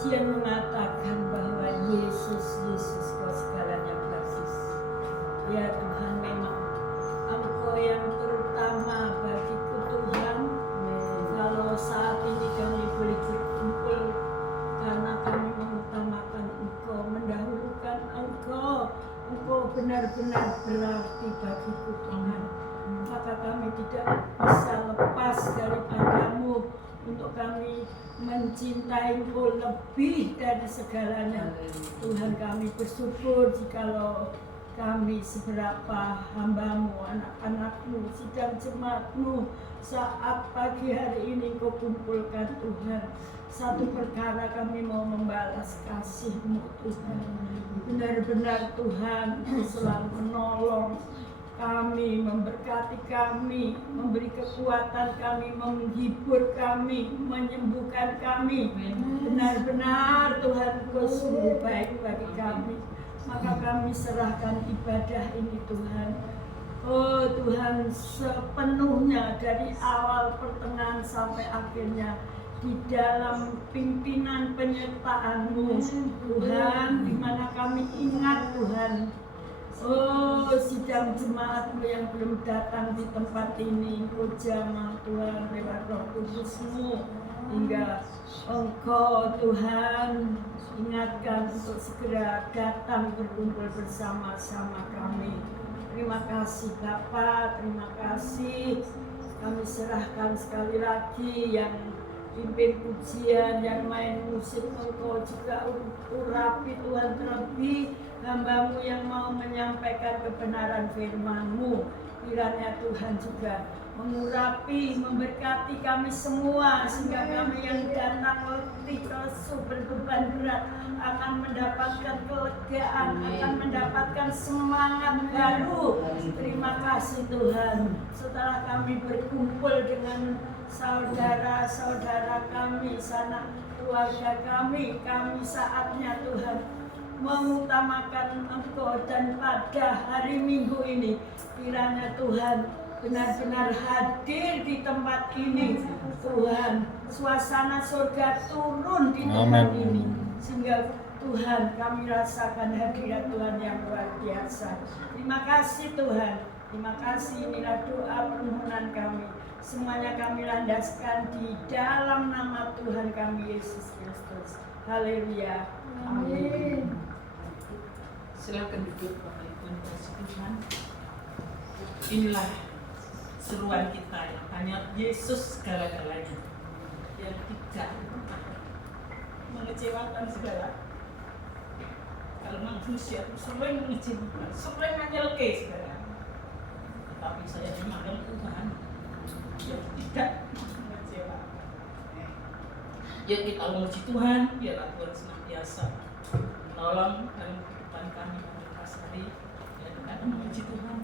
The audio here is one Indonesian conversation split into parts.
Pujian mengatakan bahwa Yesus kau segalanya bagus. Ya Tuhan, memang Engkau yang terutama bagiku Tuhan. Kalau saat ini kami boleh berkumpul karena kami mengutamakan Engkau, mendahulukan Engkau benar-benar berarti bagiku Tuhan. Maka kami tidak bisa lepas daripadamu untuk kami mencintai Engkau lebih dari segalanya. Tuhan, kami bersyukur jikalau kami seberapa hamba-Mu, anak-anak-Mu, sidang jemaat-Mu saat pagi hari ini Kau kumpulkan Tuhan. Satu perkara kami mau membalas kasih-Mu Tuhan. Benar-benar Tuhan Kau selalu menolong kami, memberkati kami, memberi kekuatan kami, menghibur kami, menyembuhkan kami. Benar-benar Tuhan Engkau sungguh baik bagi kami. Maka kami serahkan ibadah ini Tuhan. Oh Tuhan, sepenuhnya dari awal pertengahan sampai akhirnya di dalam pimpinan penyertaan-Mu Tuhan, di mana kami ingat Tuhan, oh sidang jemaat-Mu yang belum datang di tempat ini, Engkau jamah Tuhan lewat Roh Kudus-Mu, hingga Engkau Tuhan ingatkan untuk segera datang berkumpul bersama-sama kami. Terima kasih Bapa, terima kasih. Kami serahkan sekali lagi yang pimpin pujian, yang main musik, Engkau juga urapi Tuhan, terlebih hamba-Mu yang mau menyampaikan kebenaran firman-Mu. Kiranya Tuhan juga mengurapi, memberkati kami semua, sehingga kami yang datang letih, lesu, berbeban berat akan mendapatkan kelegaan, akan mendapatkan semangat baru. Terima kasih Tuhan, setelah kami berkumpul dengan saudara-saudara kami, sanak keluarga kami saatnya Tuhan mengutamakan Engkau. Dan pada hari Minggu ini kiranya Tuhan benar-benar hadir di tempat ini Tuhan, suasana surga turun di tempat ini, sehingga Tuhan kami rasakan hadirat Tuhan yang luar biasa. Terima kasih Tuhan, terima kasih. Inilah doa permohonan kami, semuanya kami landaskan di dalam nama Tuhan kami Yesus Kristus. Haleluya, amin. Silakan duduk Bapak Ibu yang dikasihi Tuhan. Inilah seruan kita yang hanya Yesus segala-galanya, yang tidak mengecewakan segala. Kalau manusia itu sering mengecewakan, sering menyelke segala. Tapi saya dimakan Tuhan yang tidak mengecewakan. Ya kita memuji Tuhan, biarlah Tuhan senantiasa menolong dalam kehidupan kami pada hari. Ya kita akan memuji Tuhan.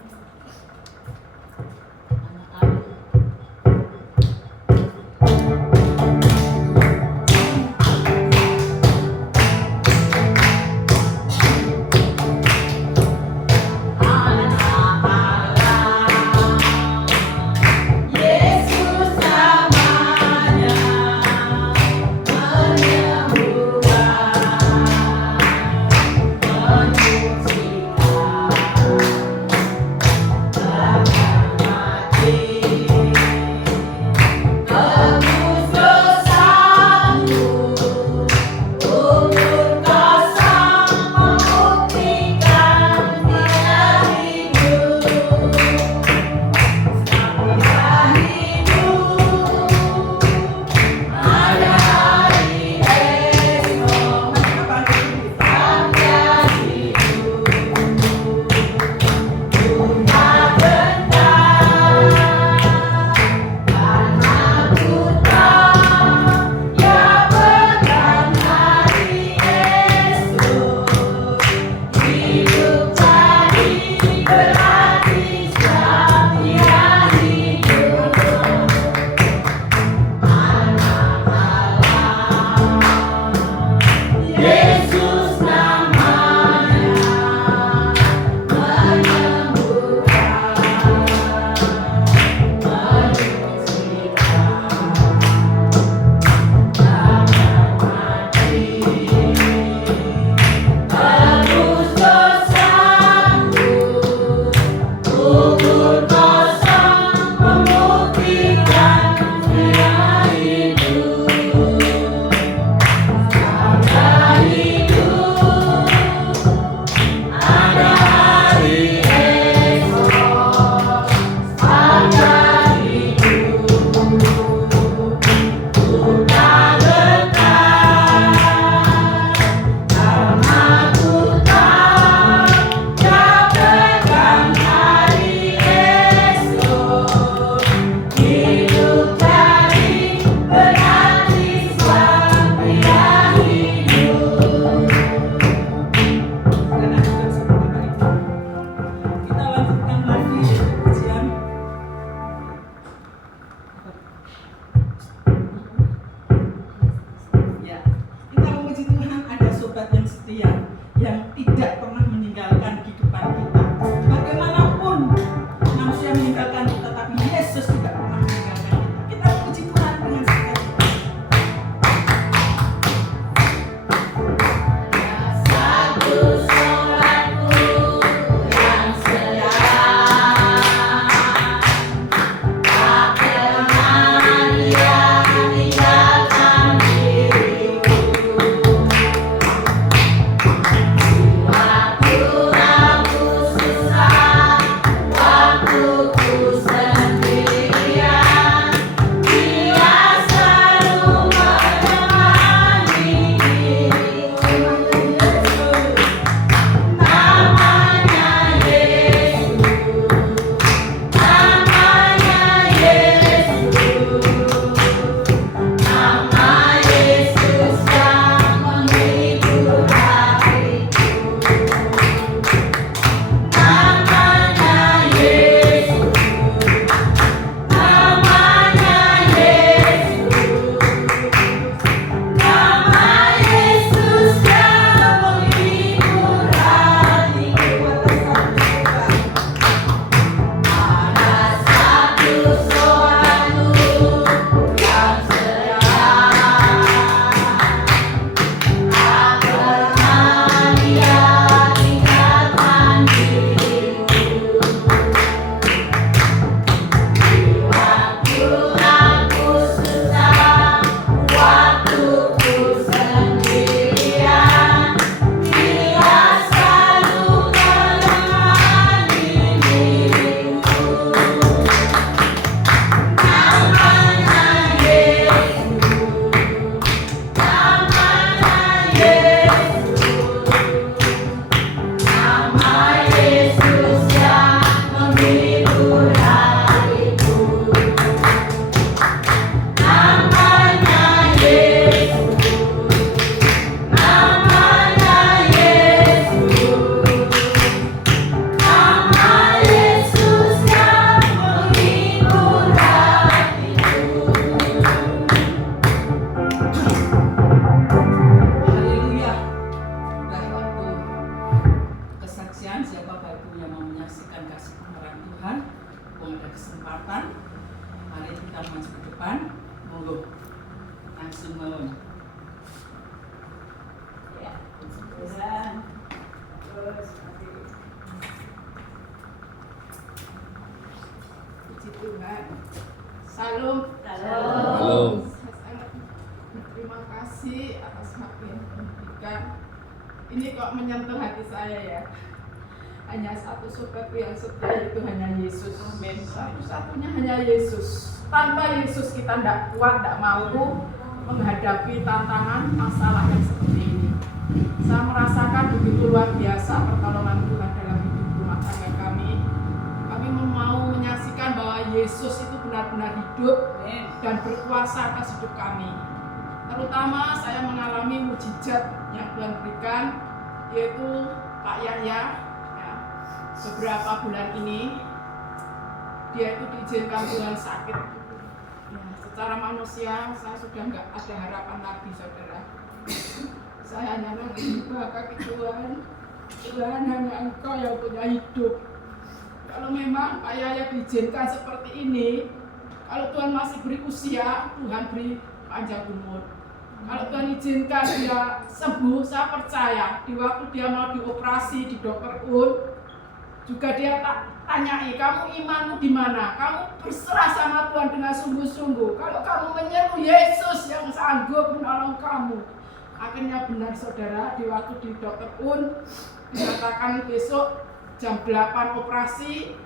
sekalian yang tidak pernah meninggalkan kehidupan kita. Bagaimanapun manusia meninggalkan kita, tapi Yesus tidak pernah meninggalkan kita. Kita puji Tuhan dengan sukacita. Tuhan. Salam. Salam. Saya sangat berterima kasih atas hak yang diberikan. Ini kok menyentuh hati saya ya. Hanya satu sobatku yang setia, itu hanya Yesus. Amin. Satu-satunya hanya Yesus. Tanpa Yesus kita tidak kuat, tidak mampu menghadapi tantangan masalah yang seperti ini. Saya merasakan begitu luar biasa pertolongan Tuhan dalam hidup rumah tangga kami. Kami mau menyaksikan bahwa Yesus itu benar-benar hidup dan berkuasa atas hidup kami. Terutama saya mengalami mukjizat yang Tuhan berikan, yaitu Pak Yahya. Ya, beberapa bulan ini dia itu diizinkan Tuhan sakit. Ya, secara manusia saya sudah nggak ada harapan lagi, saudara. Saya hanya menyembah kaki Tuhan. Tuhan, hanya Engkau yang punya hidup. Kalau memang Pak Yahya diizinkan seperti ini, kalau Tuhan masih beri usia, Tuhan beri panjang umur. Kalau Tuhan izinkan dia sembuh, saya percaya di waktu dia mau dioperasi di Dr. Un, juga dia tanyai, kamu imanmu di mana? Kamu berserah sama Tuhan dengan sungguh-sungguh. Kalau kamu menyeru Yesus yang sanggup menolong kamu. Akhirnya benar saudara, di waktu di Dr. Un dikatakan besok jam 8 operasi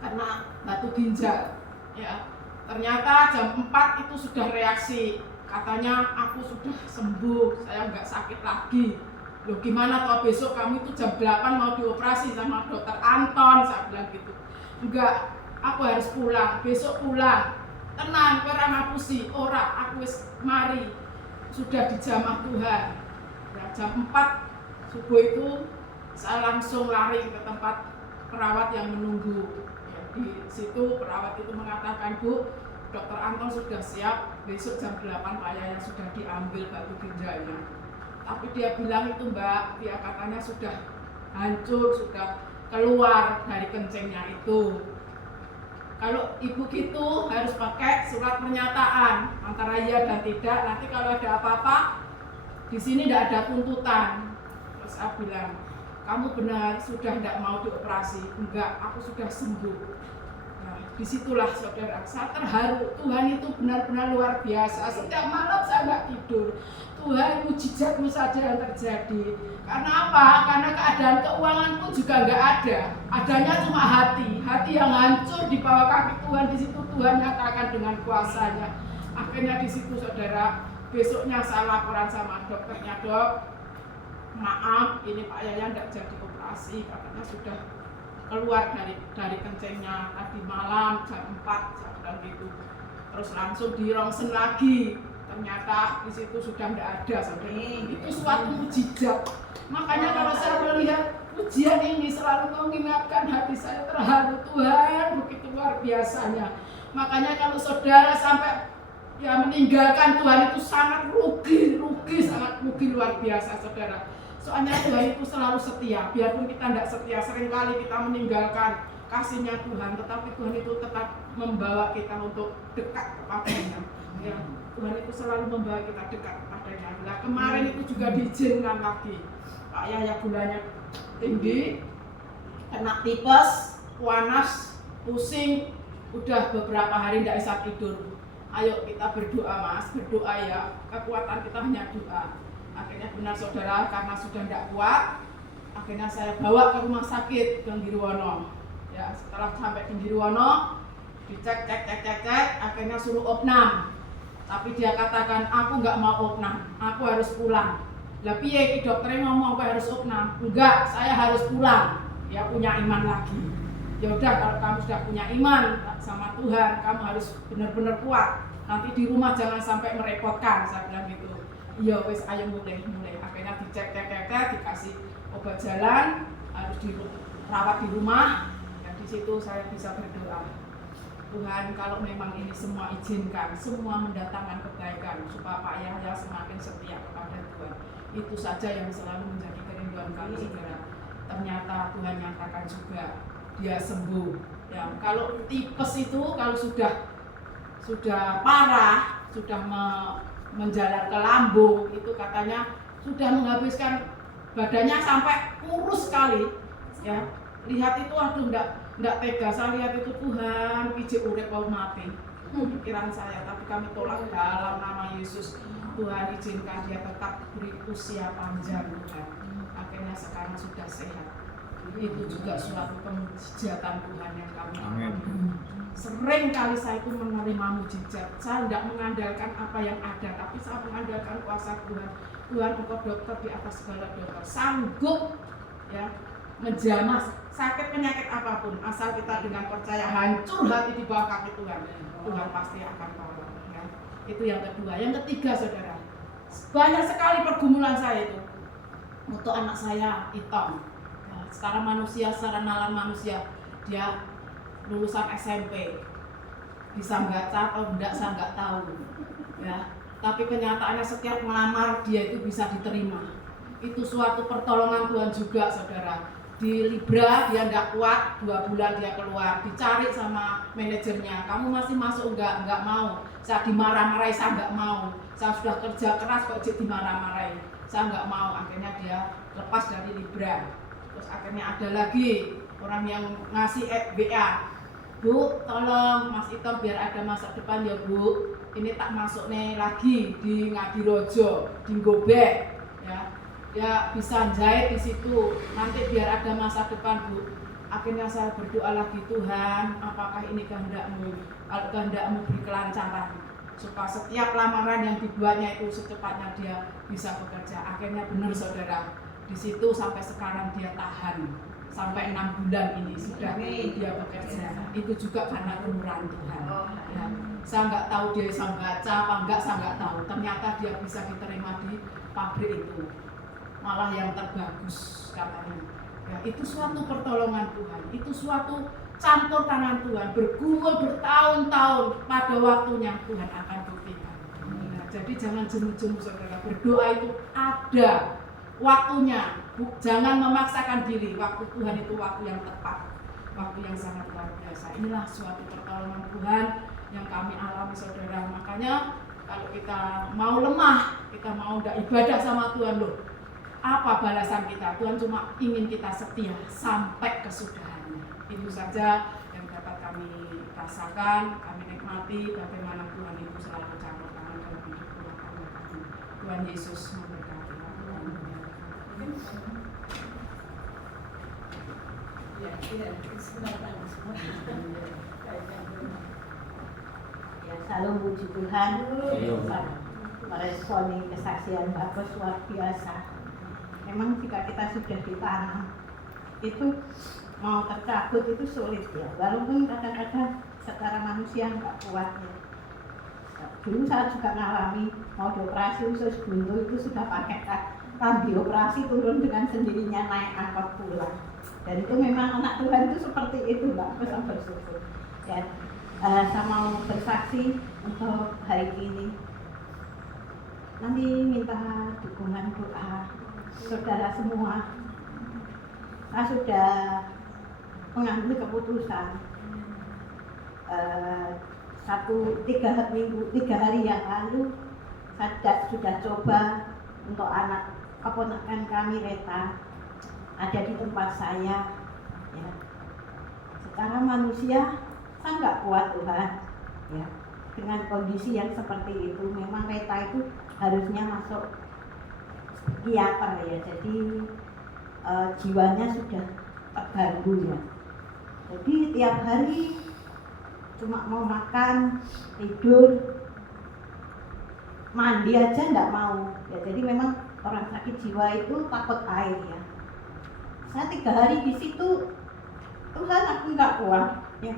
karena batu ginjal. Ya, ternyata jam 4 itu sudah reaksi. Katanya aku sudah sembuh, saya nggak sakit lagi. Loh gimana kalau besok kamu itu jam 8 mau dioperasi sama dokter Anton? Saya bilang gitu. Enggak, aku harus pulang, besok pulang. Tenang, kowe ora ngapusi, ora, aku wis mari. Sudah dijamah Tuhan. Ya, jam 4 subuh itu saya langsung lari ke tempat perawat yang menunggu. Ya, di situ perawat itu mengatakan, Bu, Dokter Anton sudah siap, besok jam 8 Pak Yahya sudah diambil batu ginjalnya. Tapi dia bilang itu Mbak, dia katanya sudah hancur, sudah keluar dari kencingnya itu. Kalau ibu gitu harus pakai surat pernyataan antara iya dan tidak. Nanti kalau ada apa-apa di sini tidak ada tuntutan. Terus saya bilang, kamu benar sudah tidak mau dioperasi. Enggak, aku sudah sembuh. Nah, disitulah saudara, saya terharu. Tuhan itu benar-benar luar biasa. Setiap malam saya nggak tidur. Tuhan, mujizatmu saja yang terjadi. Karena apa? Karena keadaan keuanganku juga nggak ada. Adanya cuma hati yang hancur di bawah kaki Tuhan. Di situ Tuhan nyatakan dengan kuasanya. Akhirnya di situ saudara, besoknya saya laporan sama dokternya, dok, maaf, ini Pak Yaya tidak jadi operasi, katanya sudah keluar dari kencingnya tadi malam jam 4, saya bilang gitu. Terus langsung di rongsen lagi. Ternyata di situ sudah tidak ada, saudara. Itu suatu mujizat. Makanya kalau saya melihat ujian ini selalu mengingatkan hati saya terharu. Tuhan begitu luar biasanya. Makanya kalau saudara sampai ya meninggalkan Tuhan itu sangat rugi, sangat rugi luar biasa, saudara. Soalnya Tuhan itu selalu setia. Biarpun kita tidak setia, seringkali kita meninggalkan kasihnya Tuhan, tetapi Tuhan itu tetap membawa kita untuk dekat kepadanya. Ya, Tuhan itu selalu membawa kita dekat kepadanya. Nah, kemarin itu juga diizinkan lagi. Pak Yaya gulanya tinggi, kena tipes, panas, pusing, udah beberapa hari tidak bisa tidur. Ayo kita berdoa Mas, berdoa ya. Kekuatan kita hanya doa. Akhirnya benar saudara, karena sudah tidak kuat, akhirnya saya bawa ke rumah sakit Genggirwono. Ya, setelah sampai Genggirwono, dicek, akhirnya suruh opnam. Tapi dia katakan, aku nggak mau opnam, aku harus pulang. Lah piye dokternya ngomong aku harus opnam? Enggak, saya harus pulang. Ya punya iman lagi. Ya udah, kalau kamu sudah punya iman sama Tuhan, kamu harus benar-benar kuat. Nanti di rumah jangan sampai merepotkan, saya bilang gitu. Iya wis, ayo mulai. Akhirnya dicek, dikasih obat jalan, harus dirawat di rumah. Dan di situ saya bisa berdoa. Tuhan, kalau memang ini semua izinkan, semua mendatangkan kebaikan supaya Pak Yahya semakin setia kepada Tuhan. Itu saja yang selalu menjadi kerinduan kami, saudara. Ternyata Tuhan nyatakan juga dia sembuh. Ya, kalau tipes itu kalau sudah parah, sudah menjalar ke lambung, itu katanya sudah menghabiskan badannya sampai kurus sekali. Ya, lihat itu aduh enggak tega, saya lihat itu Tuhan pijik urip mau mati. Pikiran saya, tapi kami tolak dalam nama Yesus. Tuhan izinkan dia tetap beri usia panjang Tuhan. Akhirnya sekarang sudah sehat. Itu juga suatu pemujizatan Tuhan yang kami alami. Sering kali saya itu menerima mujizat. Saya tidak mengandalkan apa yang ada, tapi saya mengandalkan kuasa Tuhan. Tuhan, engkau dokter di atas segala dokter, sanggup ya menjamah sakit penyakit apapun, asal kita dengan percaya hancur hati di bawah kaki Tuhan. Tuhan pasti akan tolong. Ya. Itu yang kedua. Yang ketiga, saudara, banyak sekali pergumulan saya itu untuk anak saya Iton. Ya, secara manusia, secara nalar manusia, dia lulusan SMP, bisa baca atau tidak saya nggak tahu. Ya, tapi kenyataannya setiap melamar dia itu bisa diterima. Itu suatu pertolongan Tuhan juga, saudara. Di Libra dia tidak kuat, 2 bulan dia keluar, dicari sama manajernya, kamu masih masuk enggak mau. Saya dimarah-marahi, saya enggak mau. Saya sudah kerja keras kok jadi dimarah-marahi, saya enggak mau. Akhirnya dia lepas dari Libra. Terus akhirnya ada lagi orang yang ngasih WA, Bu, tolong Mas Iton biar ada masa depan ya Bu. Ini tak masuk nih lagi di Ngadirojo, di Gobek, ya. Ya bisa jahit di situ, nanti biar ada masa depan Bu. Akhirnya saya berdoa lagi, Tuhan, apakah ini kehendak-Mu? Kalau kehendak-Mu beri kelancaran, supaya setiap lamaran yang dibuatnya itu secepatnya dia bisa bekerja. Akhirnya benar saudara, di situ sampai sekarang dia tahan, sampai 6 bulan ini sudah dia bekerja. Itu juga karena kemurahan Tuhan. Ya. Saya nggak tahu dia bisa baca apa enggak, saya nggak tahu. Ternyata dia bisa diterima di pabrik itu. Malah yang terbagus katanya. Ya, itu suatu pertolongan Tuhan, itu suatu campur tangan Tuhan, bergumul bertahun-tahun, pada waktunya Tuhan akan buktikan. Jadi jangan jenuh-jenuh saudara, berdoa itu ada waktunya, jangan memaksakan diri. Waktu Tuhan itu waktu yang tepat, waktu yang sangat luar biasa. Inilah suatu pertolongan Tuhan yang kami alami saudara. Makanya kalau kita mau lemah, kita mau tidak ibadah sama Tuhan, loh, apa balasan kita? Tuhan cuma ingin kita setia sampai kesudahannya. Itu saja yang dapat kami rasakan, kami nikmati bagaimana Tuhan itu selalu campur tangan dalam hidup keluarga kami. Tuhan Yesus memberkati. Ya, tidak kesempatan semua. Ya, salam puji Tuhan. Meresponi kesaksian Bapak luar biasa. Memang jika kita sudah ditanam, itu mau tercabut itu sulit ya. Walaupun kadang-kadang secara manusia nggak kuat ya. Dulu saya juga ngalami mau dioperasi usus buntu itu sudah pakai kambi operasi turun dengan sendirinya naik angkot pulang. Dan itu memang anak Tuhan itu seperti itu, Mbak. Aku sangat bersyukur. Ya, saya mau bersaksi untuk hari ini. Nanti minta dukungan doa saudara semua. Saya sudah mengambil keputusan 3 hari yang lalu saya sudah coba untuk anak keponakan kami Reta ada di tempat saya ya. Secara manusia saya nggak kuat Tuhan ya. Dengan kondisi yang seperti itu memang Reta itu harusnya masuk psikiater ya. Jadi jiwanya sudah terganggu ya. Jadi tiap hari cuma mau makan, tidur, mandi aja enggak mau ya. Jadi memang orang sakit jiwa itu takut air ya. Saya 3 hari di situ Tuhan aku enggak kuat ya.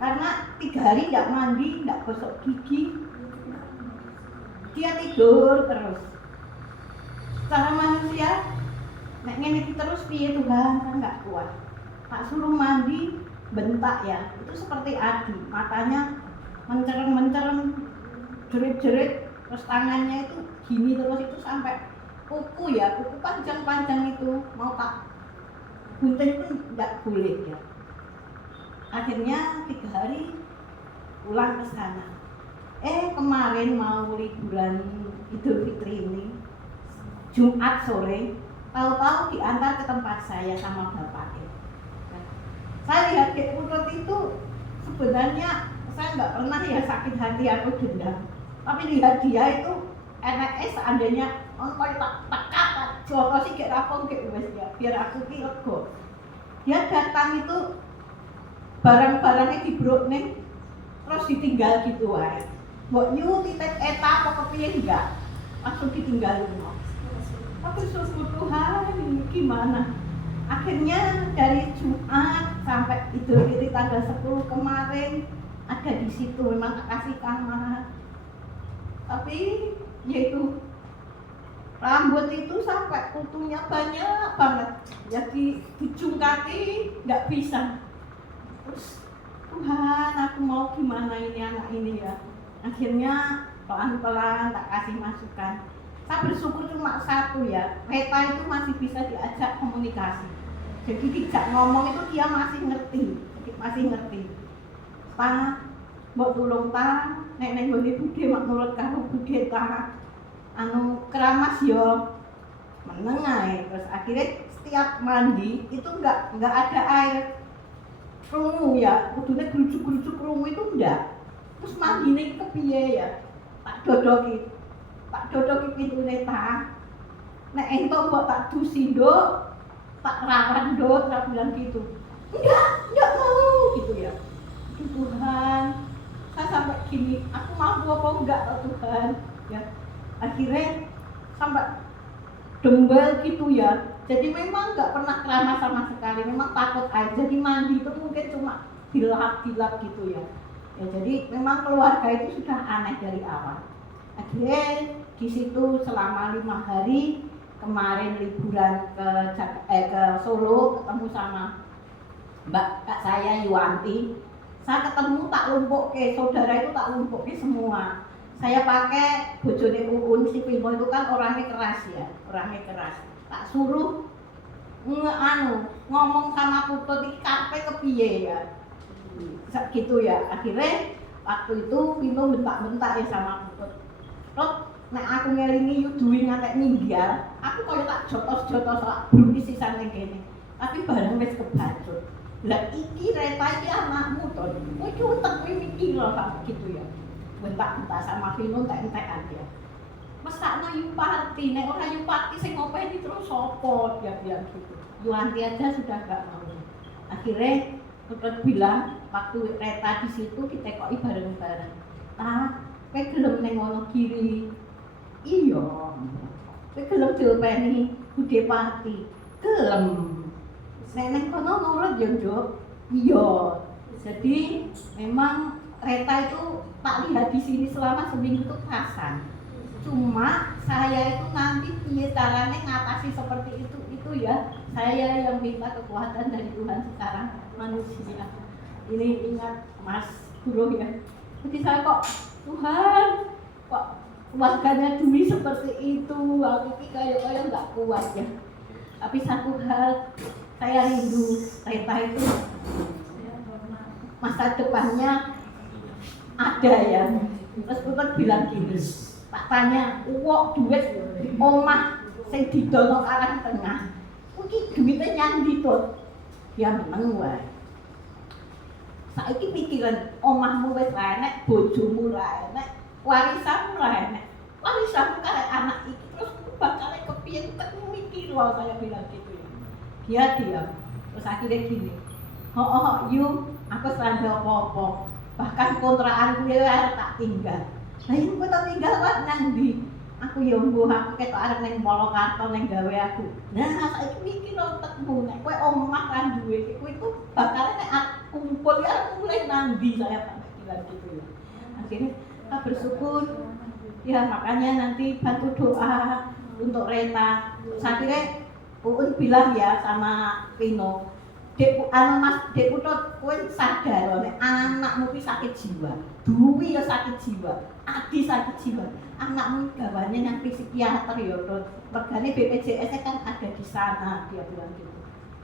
Karena 3 hari enggak mandi, enggak gosok gigi, dia tidur terus. Secara manusia nek ngene iki terus piye Tuhan, saya enggak kuat. Tak suruh mandi bentak ya, itu seperti Adi, matanya mencereng-mencereng, jerit-jerit, terus tangannya itu gini terus, itu sampai kuku ya, kuku panjang-panjang itu mau tak gunting pun tidak boleh ya. Akhirnya 3 hari pulang ke sana. Kemarin mau liburan Idul Fitri ini, Jumat sore, tahu-tahu diantar ke tempat saya sama bapaknya. Saya lihat Dek Putut itu sebenarnya saya nggak pernah ya sakit hati atau dendam, tapi lihat dia itu enaknya seandainya koyo tak jotosi gek rapong gek wis ya biar aku ki lega. Dia datang itu barang-barangnya dibrokne terus ditinggal gitu wae. Mbok nyu titik eta apa kepiye enggak? Langsung ditinggal lunga. Tapi syukur Tuhan ini gimana? Akhirnya dari Jumat sampai Idul Fitri tanggal 10 kemarin ada di situ, memang kasih kamar. Tapi yaitu rambut itu sampai kutunya banyak banget. Jadi dicungkati nggak bisa. Terus Tuhan, aku mau gimana ini anak ini ya. Akhirnya pelan-pelan tak kasih masukan. Saya bersyukur cuma satu ya, Reta itu masih bisa diajak komunikasi. Jadi tidak ngomong itu dia masih ngerti. Ta, mbok tulung ta, nek ning gone budhe mak nurut karo budhe ta. Anu keramas yo meneng ae. Terus akhirnya setiap mandi itu enggak ada air rungu ya, kudune grujuk-grujuk rungu itu enggak. Terus mandine kepiye ya? Tak dodoki pintune ta. Nek entuk mbok tak dusi nduk, tak rawat nduk, tak bilang gitu. Enggak mau gitu ya. Tuhan, saya sampai gini, aku mampu apa enggak Tuhan? Ya. Akhirnya sampai dembel gitu ya. Jadi memang enggak pernah keramas sama sekali, memang takut aja. Jadi mandi itu mungkin cuma dilap gitu ya. Ya jadi memang keluarga itu sudah aneh dari awal. Akhirnya di situ selama 5 hari kemarin liburan ke Solo ketemu sama Kak saya Yuwanti. Saya ketemu tak lumpukke, saudara itu tak lumpukke semua. saya pakai bojone Uun, si Pimo itu kan orangnya keras ya, orangnya keras. Tak suruh ngomong sama Putut iki karepe kepiye ya. Gitu ya. Akhirnya waktu itu Pimo bentak-bentak ya sama Putut. Terus nek aku ngelingi yo duwe ngantek ninggal, aku koyo tak jotos-jotos lak belum sisan ning kene. Tapi bareng wis kebacut. Lah iki Reta iki anakmu to. Kowe iki utek kowe mikir lho gitu ya. Bentak-bentak sama Vino entek-entekan dia. Mesakno Yupati, nek ora Yupati sing ngopeni terus sapa, dia bilang gitu. Yuanti aja sudah gak mau. Akhirnya Putut bilang waktu Reta di situ ditekoki bareng-bareng. "Ah, kowe gelem ning ngono kiri." "Iya." "Kowe gelem diopeni Bude Pati." "Gelem." "Nek ning kono nurut yo, Nduk." "Iya." Jadi memang Reta itu tak lihat di sini selama seminggu itu pasang. Cuma saya itu nanti piye caranya ngatasi seperti itu ya. Saya yang minta kekuatan dari Tuhan sekarang manusia. Ini ingat Mas Guru ya. Jadi saya kok Tuhan kok warganya Dwi seperti itu. Aku ini kayak nggak kuat ya. Tapi satu hal saya rindu Reta itu masa depannya ada ya. Terus Putut bilang gini, tak tanya, "Uwok duit omah sing didono Karang Tengah. Kuwi duwite nyandi to?" "Ya meneng wae." "Saiki pikiran omahmu wis ra enek, bojomu ra enek, warisanmu ra enek. Warisanmu karek anak iki terus bakal kepiye tek mikir lho," saya bilang gitu ya. Dia diam. Terus akhirnya gini, "Oh, yu, aku seranda apa-apa. Bahkan kontrakan gue tak tinggal. Lah yang gue tak tinggal kan nang ndi? Aku ya mbuh aku ketok arep ning Polokarto ning gawe aku." Nah, saiki mikir otakmu nek kowe omah kan duwe, kowe itu bakal nek kumpul ya mulai nang ndi, saya bilang gitu ya. Akhirnya kita bersyukur. Ya makanya nanti bantu doa untuk Reta. Saya kira Uun bilang ya sama Pino, Mas Dek Putut, kowe sadar lho nek anakmu iki sakit jiwa. Duwi ya sakit jiwa, Adi sakit jiwa. Anakmu gawane nang psikiater ya, Tut. Regane BPJS kan ada di sana, dia bilang gitu.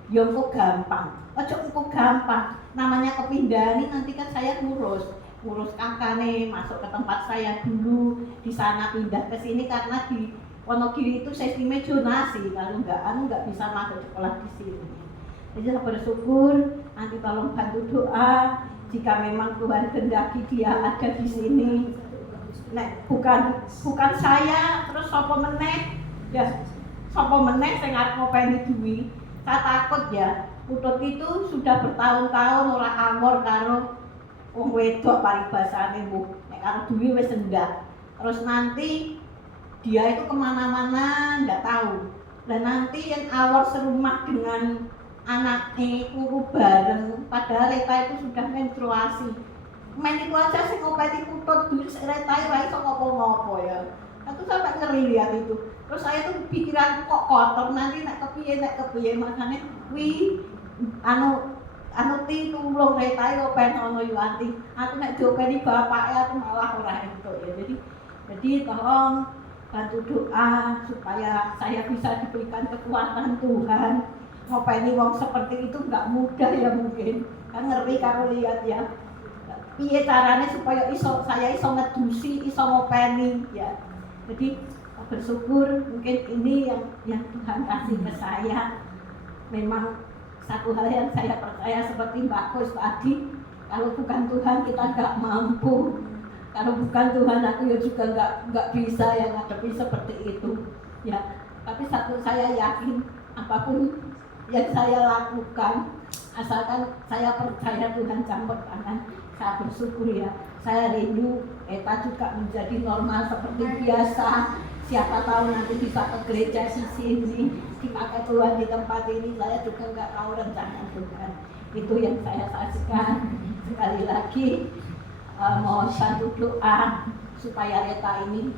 Ya engko gampang. Ojo engko gampang. Namanya kepindahan ini nanti kan saya ngurus kakaknya masuk ke tempat saya dulu, di sana pindah ke sini karena di Wonogiri itu sistemnya zonasi, kalau nggak bisa masuk sekolah di sini. Jadi saya bersyukur, nanti tolong bantu doa jika memang Tuhan kehendaki dia ada di sini. Nek bukan saya, terus sapa meneh? Ya, sapa meneh sing arep ngopeni duwi. Saya takut ya, Putut itu sudah bertahun-tahun ora amor karo wong wedok paribasane mbuh. Nek karo duwi wis enggak. Terus nanti dia itu kemana-mana nggak tahu. Dan nanti yang awal serumah dengan anaknya kuru bareng, padahal Reta itu sudah menstruasi. Main itu aja sih ngopeni Putut duit Reta ora iso ngopo-ngopo ya. Aku sampai ngeri lihat itu. Terus saya tuh pikiran kok kotor nanti nek kepiye makane kuwi anu ti tulung Reta yo ben ono Yuanti. Aku nek diopeni bapake aku malah ora entuk ya. Jadi tolong bantu doa supaya saya bisa diberikan kekuatan Tuhan. Ngopeni wong seperti itu nggak mudah ya mungkin. Kan ngeri kalau lihat ya. Piye caranya supaya saya iso ngedusi, iso ngopeni ya. Jadi bersyukur mungkin ini yang Tuhan kasih ke saya. Memang satu hal yang saya percaya seperti Mbak Kus tadi, kalau bukan Tuhan kita nggak mampu. Kalau bukan Tuhan aku ya juga nggak bisa yang ngadepi seperti itu ya. Tapi satu saya yakin apapun yang saya lakukan asalkan saya percaya Tuhan campur tangan, saya bersyukur ya. Saya rindu Eta juga menjadi normal seperti biasa. Siapa tahu nanti bisa ke gereja di sini, dipakai Tuhan di tempat ini. Saya juga nggak tahu rencana Tuhan. Itu yang saya saksikan. Sekali lagi mohon bantu doa supaya Reta ini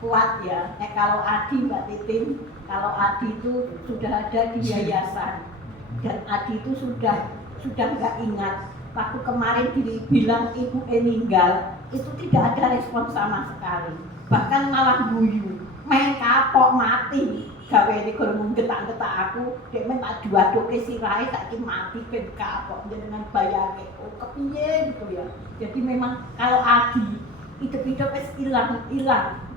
kuat ya. Kalau Adi Mbak Titin, kalau Adi itu sudah ada di yayasan dan Adi itu sudah nggak ingat. Waktu kemarin dibilang ibu meninggal, itu tidak ada respon sama sekali, bahkan malah guyu, main kapok mati. Gawe ini kalau getak-getak aku, dia minta dua-dua sirahe saiki mati ben kapok dengan bayangke. Oh kepiye gitu ya. Jadi memang kalau Adi hidup-hidup es hilang,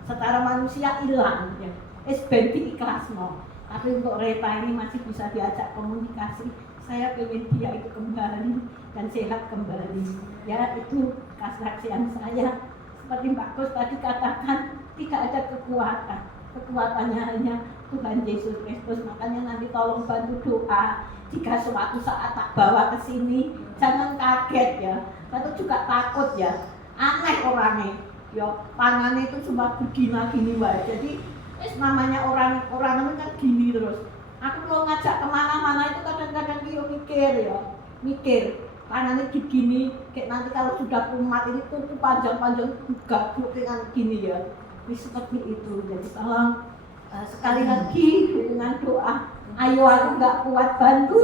secara manusia hilang ya. Es ben ikhlasno. Tapi untuk Reta ini masih bisa diajak komunikasi. Saya pengen dia itu kembali dan sehat kembali. Ya itu kesaksian saya. Seperti Mbak Kus tadi katakan, tidak ada kekuatan. Kekuatannya hanya Tuhan Yesus Kristus. Makanya nanti tolong bantu doa. Jika suatu saat tak bawa ke sini, jangan kaget ya. Atau juga takut ya. Aneh orangnya. Ya, tangannya itu cuma begini wae. Jadi namanya orang itu kan gini terus. Aku mau ngajak kemana-mana itu kadang-kadang dia mikir. Tangannya begini, kayak nanti kalau sudah kumat ini kuku panjang-panjang gak dengan gini ya. Ini seperti itu. Jadi tolong sekali lagi dengan doa, ayo aku nggak kuat, bantu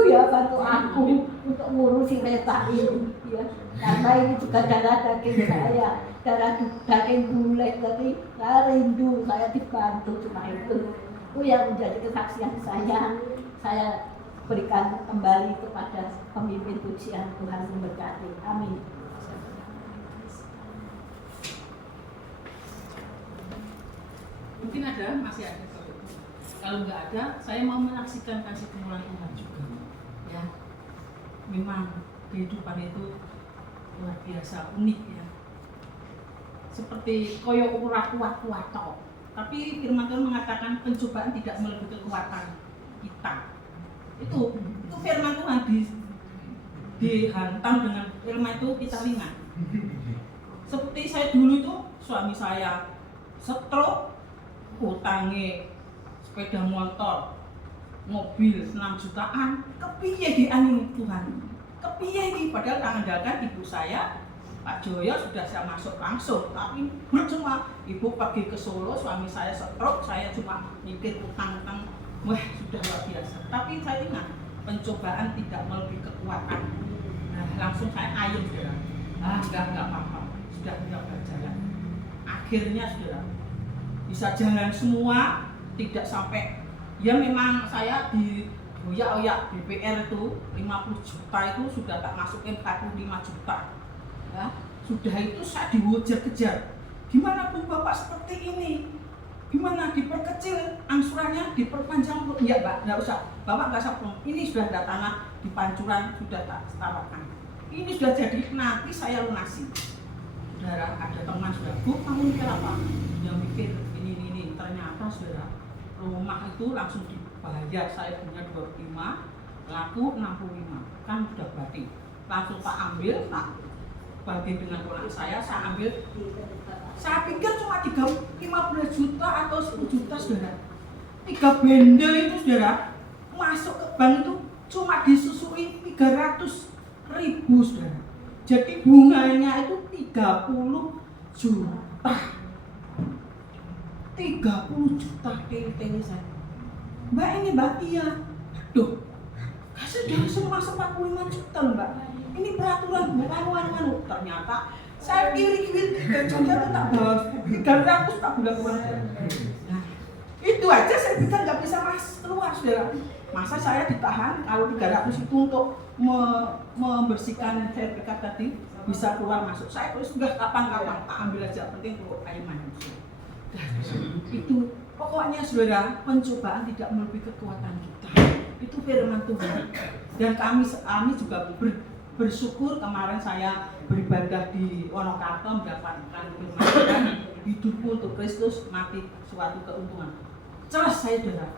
aku untuk ngurusi Reta ini ya. Karena ini juga darah daging saya, darah daging bulat, tapi saya rindu, saya dibantu cuma itu. Itu yang menjadi kesaksian saya berikan kembali kepada pemimpin pujian. Tuhan memberkati. Amin. Mungkin masih ada. Kalau nggak ada, saya mau menyaksikan kasih kemurahan Tuhan juga. Ya, memang kehidupan itu luar biasa unik ya. Seperti koyo ora kuat-kuat tok. Tapi firman Tuhan mengatakan pencobaan tidak melebihi kekuatan kita. Itu firman Tuhan dihantam dengan firman itu kita ringan. Seperti saya dulu itu, suami saya stroke, utangnya sepeda motor, mobil 6 jutaan, kepiye dianiaya Tuhan, kepiye ini, padahal mengandalkan ibu saya, Pak Joyo sudah saya masuk langsung, tapi cuma ibu pergi ke Solo, suami saya stroke, saya cuma mikir utang-utang, wah sudah luar biasa. Tapi saya ingat, pencobaan tidak melebihi kekuatan. Nah langsung saya ayun saudara, enggak apa-apa, sudah tidak berjalan. Akhirnya saudara, bisa jalan semua, tidak sampai, ya memang saya di oyak DPR itu 50 juta itu sudah tak masukin 45 juta ya. Sudah itu saya diujar-kejar, gimana Bu Bapak seperti ini, gimana diperkecil angsurannya, diperpanjang Bu? Ya Mbak, nggak usah, Bapak nggak usah, ini sudah ada tanah di Pancuran, sudah tak setawakan, ini sudah jadi, nanti saya lunasi. Saudara, ada teman sudah, Bu kamu mikir apa? Dia mikir ini, ternyata saudara, rumah itu langsung dibayar, saya punya 25, laku 65, kan sudah berarti langsung tak ambil, tak bagi dengan orang saya ambil. Saya pikir cuma 15 juta atau 10 juta saudara, 3 benda itu saudara, masuk ke bank itu cuma disusui 300.000 saudara, jadi bunganya itu 30 juta. 30 juta tele saya. Mbak ini Mbak iya. Aduh, kasih udah langsung masuk 45 juta loh Mbak. Ini peraturan anu. Ternyata saya kiri-kiri 3 juta itu tak bawa 300 tak bulan uang. Nah, itu aja saya pikir nggak bisa keluar saudara. Masa saya ditahan kalau 300 itu untuk membersihkan sertifikat tadi bisa keluar masuk. Saya terus enggak kapan-kapan tak ambil aja, penting kalau air manis. Itu pokoknya saudara, pencobaan tidak melebihi kekuatan kita. Itu firman Tuhan. Dan kami juga bersyukur kemarin saya beribadah di Wonokarto mendapatkan firman Tuhan, hidupku untuk Kristus, mati suatu keuntungan. Jelas saya saudara.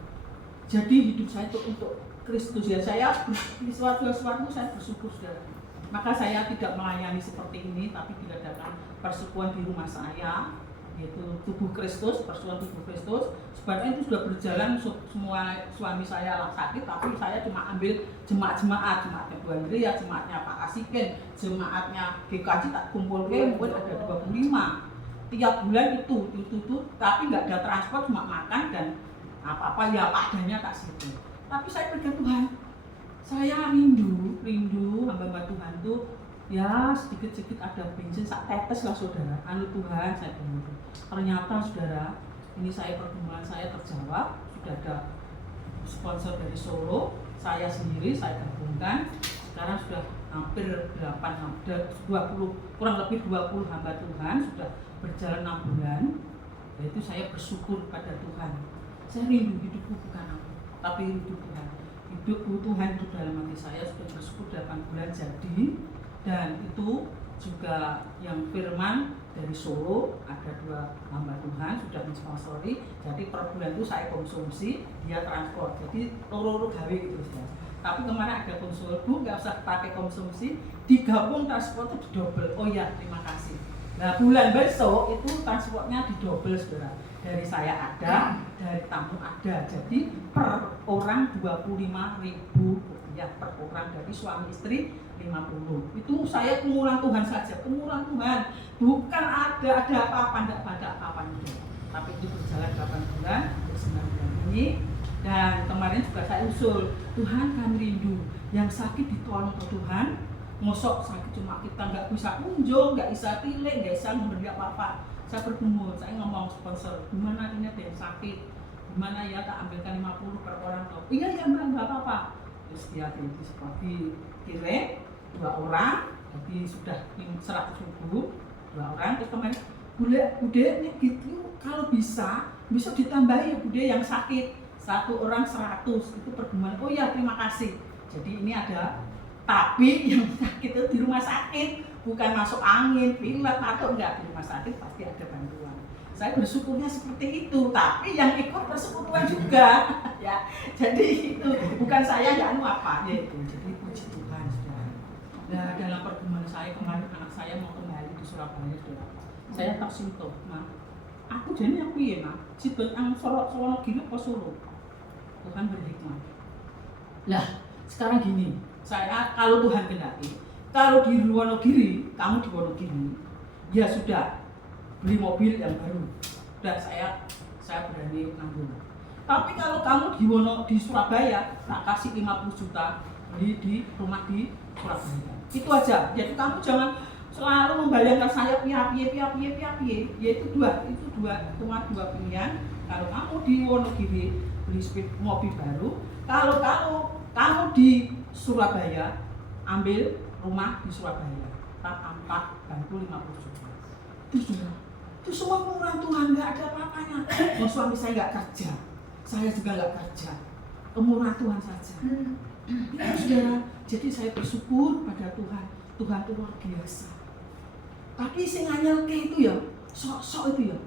Jadi hidup saya itu untuk Kristus ya. Saya di suatu saya bersyukur saudara. Maka saya tidak melayani seperti ini, tapi diadakan persekutuan di rumah saya, yaitu tubuh Kristus, persekutuan tubuh Kristus. Sebenarnya itu sudah berjalan, semua suami saya sakit, tapi saya cuma ambil jemaatnya Bu Andrea, jemaatnya Pak Asiken, jemaatnya GKJ tak kumpulkan, mungkin ada 25 tiap bulan itu, tapi nggak ada transport, cuma makan dan apa-apa ya padanya tak situ. Tapi saya berkata Tuhan, saya rindu hamba-hamba Tuhan itu ya sedikit-sedikit ada bensin, sak tetes lah saudara. Anu Tuhan saya bilang. Ternyata saudara, ini pergumulan saya terjawab, sudah ada sponsor dari Solo, saya sendiri saya gabungkan. Sekarang sudah hampir 20, kurang lebih 20 hamba Tuhan sudah berjalan 6 bulan. Yaitu saya bersyukur pada Tuhan. Saya rindu hidupku bukan aku, tapi rindu Tuhan. Hidupku Tuhan hidup dalam hati saya, sudah bersyukur 8 bulan jadi. Dan itu juga yang firman dari Solo, ada 2 hamba Tuhan sudah mensponsori. Jadi per bulan itu saya konsumsi, dia transport. Jadi loro-loro gawe gitu ya. Tapi kemarin ada konsul, Bu nggak usah pakai konsumsi, digabung transport itu didobel. Oh ya, terima kasih. Nah bulan besok itu transportnya didobel saudara. Dari saya ada, dari tamu ada. Jadi per orang 25.000 rupiah per orang, dari suami istri 50. Itu saya kemurahan Tuhan saja, kemurahan Tuhan. Bukan ada apa-apa, enggak ada apa-apa. Tapi itu berjalan 8 bulan, 9 bulan ini. Dan kemarin juga saya usul, Tuhan kami rindu yang sakit ditolong ke Tuhan. Mosok sakit cuma kita nggak bisa kunjung, nggak bisa tilik, nggak bisa memberi apa-apa. Saya bergumul, saya ngomong sponsor, gimana ini ada yang sakit, gimana ya tak ambilkan 50 per orang toh. Iya ya mbak, nggak apa-apa. Terus dia seperti kirim 2 orang, jadi sudah 100.000 2 orang. Terus kemarin bude nih gitu, kalau bisa ditambahi ya bude yang sakit. 1 orang 100 itu pergumulan. Oh ya terima kasih. Jadi ini ada, tapi yang sakit itu di rumah sakit, bukan masuk angin, pilek atau enggak, di rumah sakit pasti ada bantuan. Saya bersyukurnya seperti itu, tapi yang ikut persekutuan juga, ya. Jadi itu bukan saya yang apa, ya itu. Jadi puji Tuhan, saudara. Nah dalam pergumulan saya kemarin anak saya mau kembali di Surabaya, saudara. Saya tak sintoh, aku jadi aku ya, sibuk ang Solo gini apa Solo. Tuhan berhikmat. Lah, sekarang gini, saya kalau Tuhan kendaki, kalau di Wonogiri, kamu di Wonogiri, ya sudah beli mobil yang baru. Sudah saya berani nanggung. Tapi kalau kamu di Surabaya, tak kasih 50 juta beli di rumah di Surabaya. Itu aja. Jadi kamu jangan selalu membayangkan saya piye. Yaitu cuma dua pilihan. Kalau kamu di Wonogiri beli mobil baru, kalau kamu di Surabaya ambil rumah di Surabaya, tak bantu 50 juta. Itu semua kemurahan Tuhan, nggak ada apa-apanya. Oh, suami saya nggak kerja, saya juga nggak kerja, kemurahan Tuhan saja. Itu saudara. Jadi saya bersyukur pada Tuhan. Tuhan itu luar biasa. Tapi sing nganyelke itu ya, sok-sok itu ya,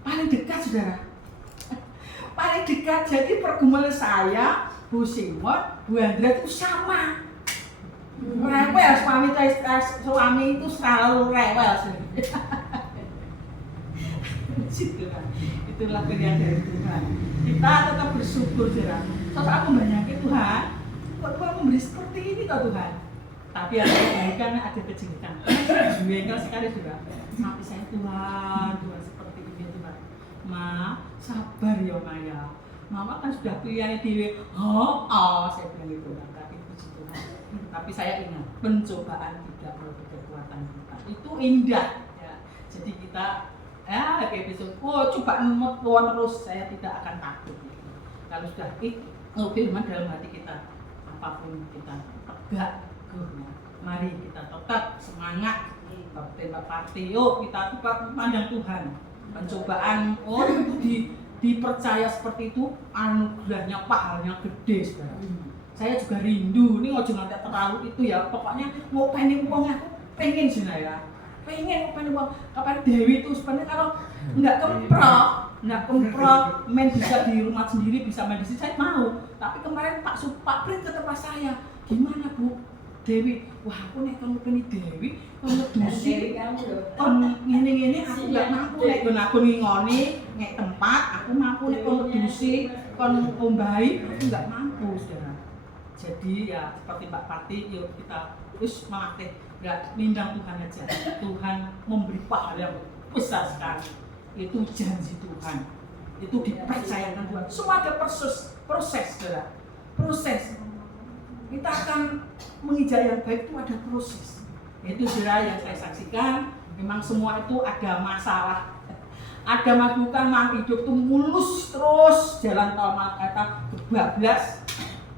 paling dekat saudara. Paling dekat, jadi pergumulan saya, Bu Simon, Bu Andra itu sama. Rewel, suami itu selalu rewel. Itulah pilihan dari Tuhan. Kita tetap bersyukur, saudara. Terus aku banyakin Tuhan, kok Tuhan memberi seperti ini toh Tuhan. Tapi ada kebaikan, ada kejelekan. Jengkel sekali juga. Tapi saya Tuhan seperti ini Tuhan. Ma, sabar ya Maya. Mama kan sudah pilihan dewe. Saya bilang gitu. Tapi puji Tuhan. Tapi saya ingat, pencobaan tidak merupakan kekuatan kita. Itu indah. Ya. Jadi kita, kayak besok, cobaan terus, saya tidak akan takut. Gitu. Kalau sudah firman dalam hati kita, apapun kita tegak. Mari kita tetap semangat, tembak partai, yuk kita tetap pandang Tuhan. Pencobaan itu dipercaya seperti itu, anugerahnya pahalanya gede saudara. Saya juga rindu, ini ojo nanti terlalu itu ya, pokoknya mau pengen uang aku pengen sih ya, pengen uang. Kapan Dewi itu sebenarnya kalau nggak kemprok, main bisa di rumah sendiri, bisa main di sini saya mau. Tapi kemarin Pak Prit ke tempat saya, gimana Bu? Dewi, wah aku nek kamu pengen Dewi, kamu dusi, ngene aku nggak mampu nek aku ngingoni, nek tempat aku mampu nek kamu dusi, kon ombai, aku nggak mampu saudara. Jadi ya seperti Mbak Pati, yuk kita terus melatih, nggak mindang Tuhan aja. Tuhan memberi pahala yang besar sekali. Itu janji Tuhan, itu dipercayakan Tuhan. Semua ada proses saudara, proses. Kita akan mengejar yang baik itu ada proses. Itu saudara yang saya saksikan, memang semua itu ada masalah. Ada bukan mang hidup tuh mulus terus jalan tol malah kata kebablas,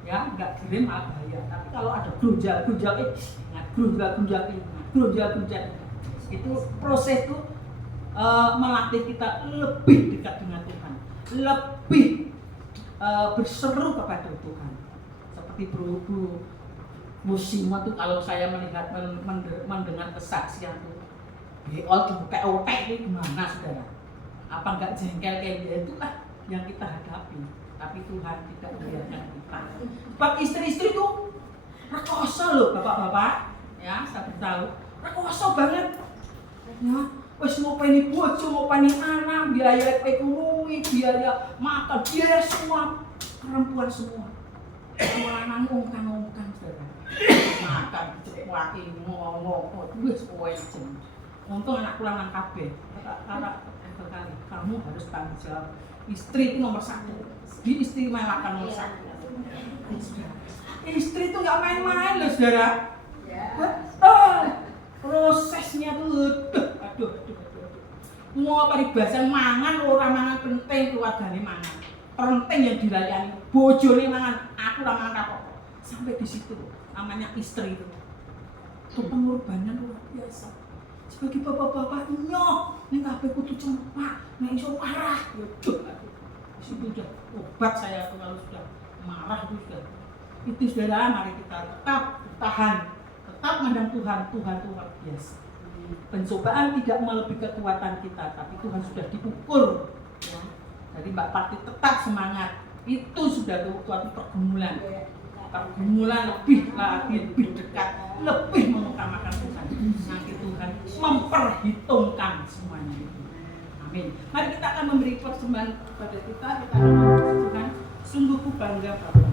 ya nggak kirim malah bahaya. Tapi kalau ada grunjal itu proses itu melatih kita lebih dekat dengan Tuhan, lebih berseru kepada Tuhan. Seperti Bu Musima tuh kalau saya melihat mendengar kesaksian tuh, beol dibuka otak ini gimana saudara? Apa enggak jengkel kayak dia itu yang kita hadapi. Tapi Tuhan tidak membiarkan kita. Sebab istri-istri tuh rekoso loh bapak-bapak, ya saya tahu rekoso banget. Ya, wes mau pengen bojo, mau pengen anak, biaya ekonomi, biaya makan, biaya semua perempuan semua. Semua anak ngomong-ngomong saudara. Makan, cekwaki, ngomong, wes poin. Untung anak pulang nang kabeh. Kali kamu harus tanggung jawab. Istri itu nomor 1. Diistimewakan nomor 1. Istri itu nggak main-main loh saudara. Prosesnya tuh, aduh. Mau paribasan mangan, orang mangan penting keluarganya mangan. Penting yang dilayani, bojone mangan, aku mangan apa. Sampai di situ namanya istri itu. Itu pengorbanan luar biasa. Sebagai bapak-bapak nyoh, ning kabeh kudu cempak, nek iso marah, waduh. Itu sudah obat saya tuh kalau sudah marah itu sudah. Itu saudara, mari kita tetap tahan, tetap mandang Tuhan luar biasa. Pencobaan tidak melebihi kekuatan kita, tapi Tuhan sudah diukur. Ya. Jadi Mbak Pati tetap semangat. Itu sudah suatu pergumulan. Pergumulan lebih dekat, lebih mengutamakan Tuhan. Nanti Tuhan memperhitungkan semuanya itu. Amin. Mari kita akan memberi persembahan kepada kita akan memberi Tuhan. Sungguh ku bangga Bapak.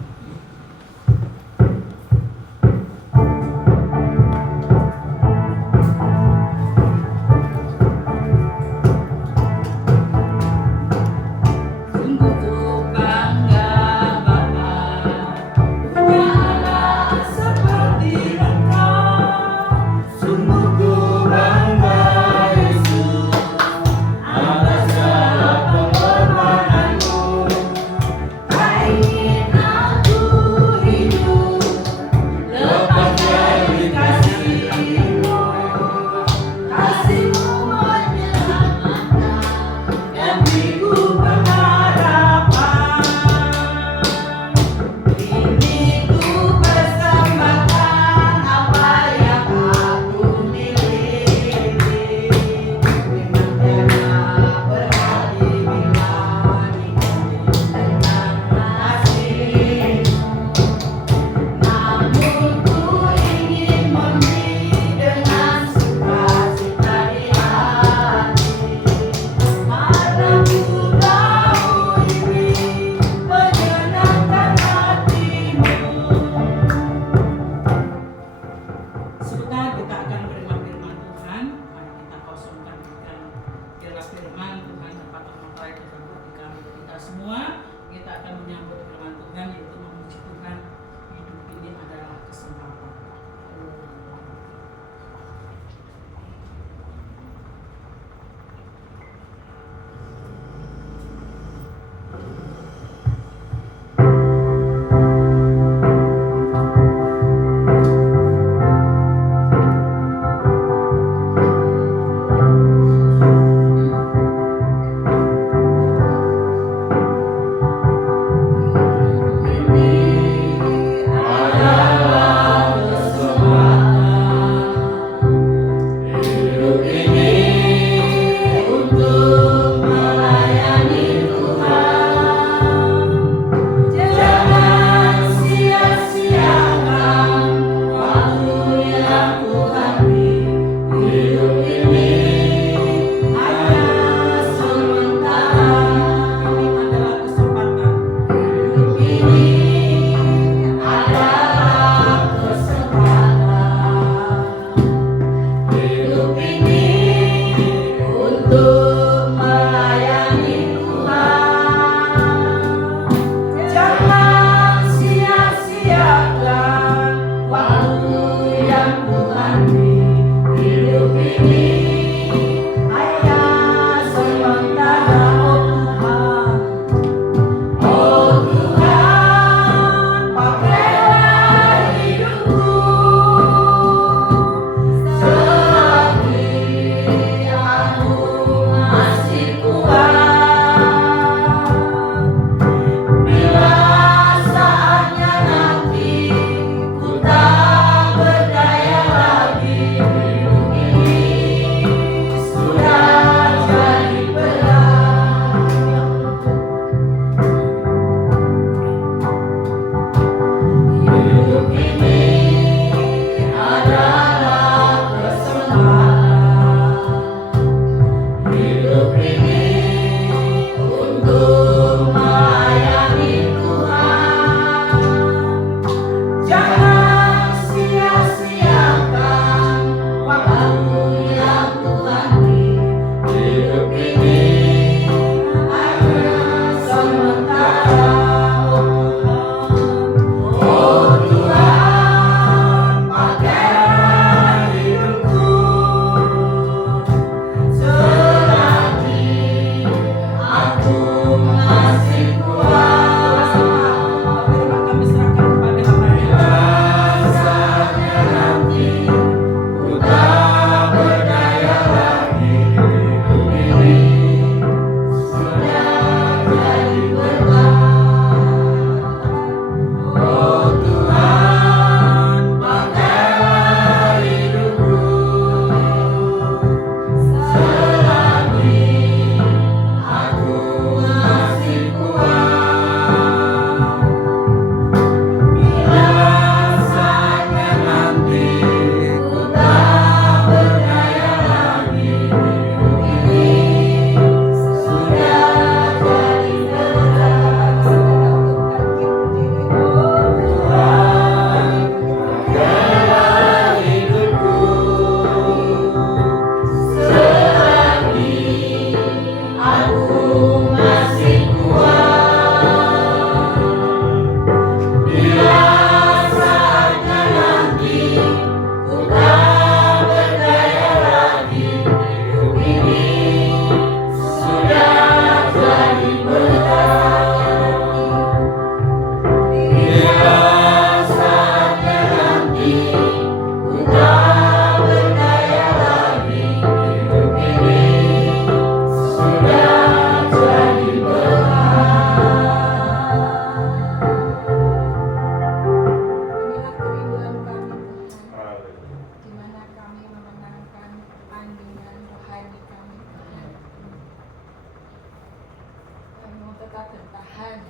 kita bertahan.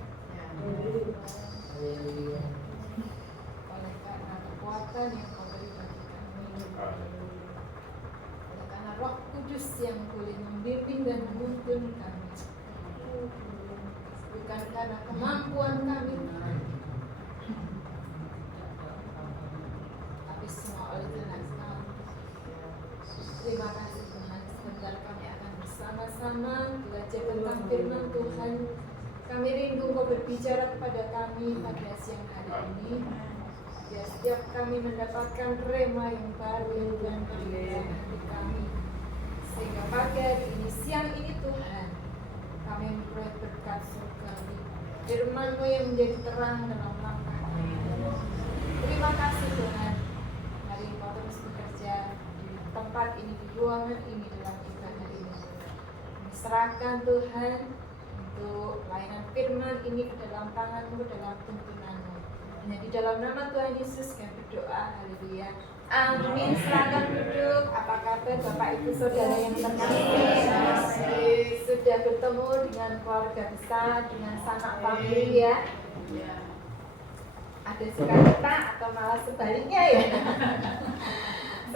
Oleh karena kekuatan yang kau beri bagi kami, oleh karena Roh Kudus yang boleh membimbing dan menuntun kami, bukan karena kemampuan kami, tapi semua oleh Tuhan kami. Terima kasih Tuhan, sebentar kami akan bersama-sama belajar tentang firman Tuhan. Kami rindu Kau berbicara kepada kami pada siang hari ini. Ya, setiap kami mendapatkan rema yang baru yang Tuhan berikan hati kami, sehingga pagi hari ini, siang ini Tuhan, kami memperoleh berkat surgawi, firman-Mu yang menjadi terang dalam langkah kami. Terima kasih Tuhan. Mari Kau terus bekerja di tempat ini, di ruangan ini, dalam ibadah ini. Kami serahkan Tuhan untuk pelayanan firman ini ke dalam tangan-Mu, ke dalam tuntunan-Mu. Hanya di dalam nama Tuhan Yesus kami berdoa. Haleluya. Amin. Silakan duduk. Apa kabar Bapak Ibu Saudara yang terkasih? Sudah bertemu dengan keluarga besar, dengan sanak famili ya? Ada sukacita atau malah sebaliknya ya?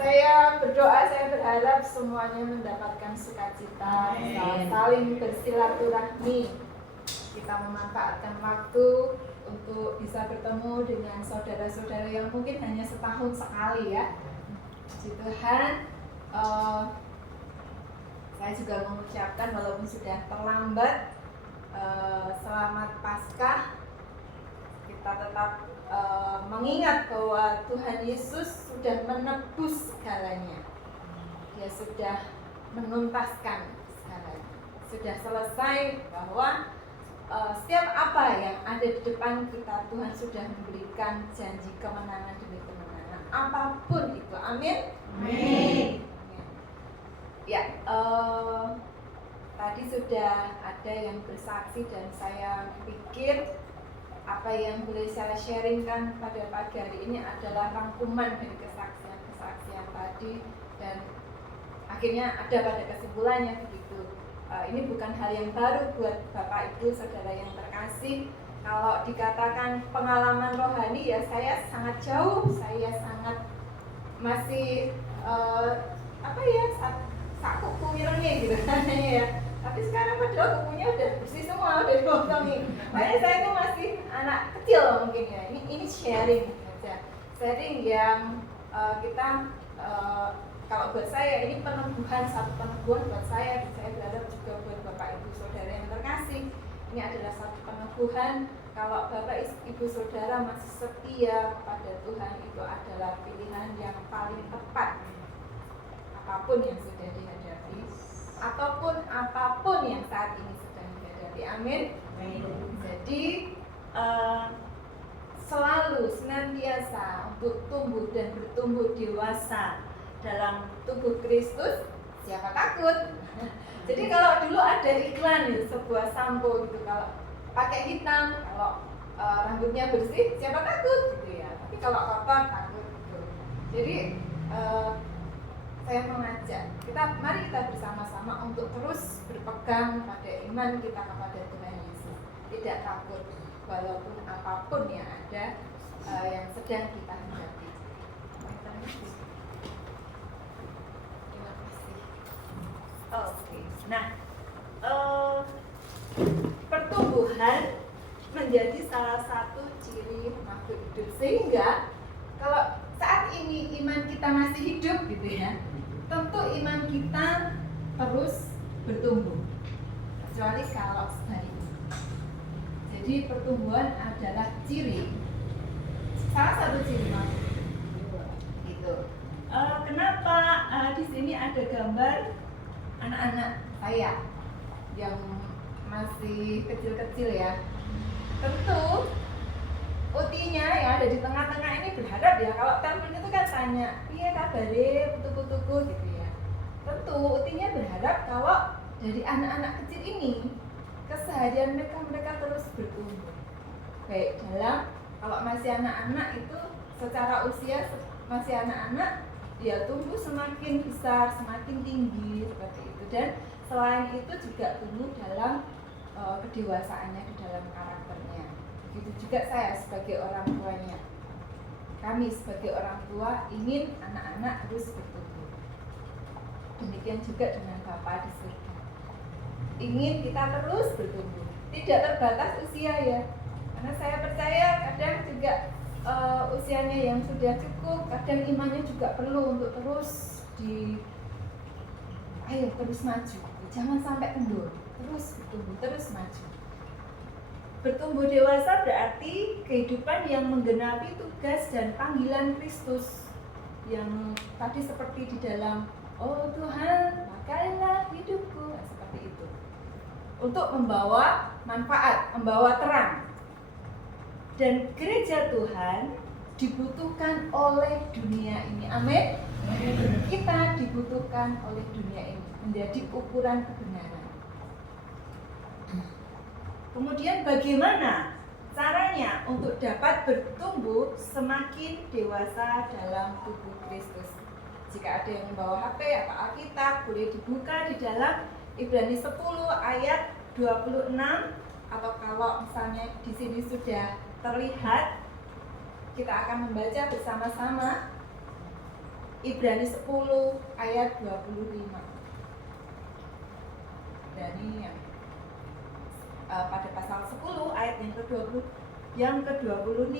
Saya berdoa, saya berharap semuanya mendapatkan sukacita, saling bersilaturahmi. Kita memanfaatkan waktu untuk bisa bertemu dengan saudara-saudara yang mungkin hanya setahun sekali ya. Puji Tuhan, saya juga mengucapkan walaupun sudah terlambat, selamat Paskah. Kita tetap mengingat bahwa Tuhan Yesus sudah menebus segalanya. Dia sudah menuntaskan segalanya. Sudah selesai, bahwa setiap apa yang ada di depan kita, Tuhan sudah memberikan janji kemenangan demi kemenangan, apapun itu. Amin. Amin. Ya, tadi sudah ada yang bersaksi dan saya pikir apa yang boleh saya sharingkan pada pagi hari ini adalah rangkuman dari kesaksian-kesaksian tadi, dan akhirnya ada pada kesimpulannya begitu. Ini bukan hal yang baru buat Bapak Ibu Saudara yang terkasih. Kalau dikatakan pengalaman rohani, ya saya sangat jauh, saya sangat masih sak kuku mirengnya gitu ya. Tapi sekarang padahal kukunya udah bersih semua, udah dipotongi. Makanya saya itu masih anak kecil mungkin ya. Ini sharing aja, sharing yang kita kalau buat saya ini peneguhan, satu peneguhan buat saya, dan saya berharap juga buat Bapak Ibu Saudara yang terkasih. Ini adalah satu peneguhan kalau Bapak Ibu Saudara masih setia kepada Tuhan, itu adalah pilihan yang paling tepat. Apapun yang sudah dihadapi, ataupun apapun yang saat ini sedang dihadapi. Amin. Jadi selalu senantiasa untuk tumbuh dan bertumbuh dewasa dalam tubuh Kristus. Siapa takut? Jadi kalau dulu ada iklan gitu, sebuah sampo gitu, kalau pakai hitam, kalau rambutnya bersih, siapa takut gitu ya. Tapi kalau kotor takut gitu. Jadi saya mengajak mari kita bersama-sama untuk terus berpegang pada iman kita kepada Tuhan Yesus. Tidak takut walaupun apapun yang ada yang sedang kita hadapi. Terima kasih. Oke. Nah, pertumbuhan menjadi salah satu ciri makhluk hidup, sehingga kalau saat ini iman kita masih hidup gitu ya, tentu iman kita terus bertumbuh, kecuali kalau sebaliknya. Jadi pertumbuhan adalah ciri, salah satu ciri makhluk gitu. Kenapa di sini ada gambar anak-anak saya yang masih kecil-kecil ya? Tentu utinya yang ada di tengah-tengah ini berharap ya, kalau telepon itu kan tanya, iya kabare, putu-putuku gitu ya. Tentu utinya berharap kalau dari anak-anak kecil ini keseharian mereka terus bertumbuh. Baik dalam, kalau masih anak-anak itu secara usia masih anak-anak, dia tumbuh semakin besar, semakin tinggi seperti itu. Dan selain itu juga tumbuh dalam kedewasaannya di dalam karakternya. Begitu juga saya sebagai orang tuanya. Kami sebagai orang tua ingin anak-anak terus bertumbuh. Demikian juga dengan Bapa di surga. Ingin kita terus bertumbuh. Tidak terbatas usia ya. Karena saya percaya kadang juga usianya yang sudah cukup, kadang imannya juga perlu untuk terus terus maju. Jangan sampai kendor. Terus bertumbuh, terus maju. Bertumbuh dewasa berarti kehidupan yang menggenapi tugas dan panggilan Kristus yang tadi seperti di dalam oh Tuhan, pakailah hidupku, seperti itu. Untuk membawa manfaat, membawa terang. Dan gereja Tuhan dibutuhkan oleh dunia ini. Amin. Kita dibutuhkan oleh dunia ini menjadi ukuran kebenaran. Kemudian bagaimana caranya untuk dapat bertumbuh semakin dewasa dalam tubuh Kristus? Jika ada yang membawa HP atau Alkitab, boleh dibuka di dalam Ibrani 10 ayat 26, atau kalau misalnya di sini sudah terlihat, kita akan membaca bersama-sama Ibrani 10 ayat 25. Dari pada pasal 10 ayat yang ke-25.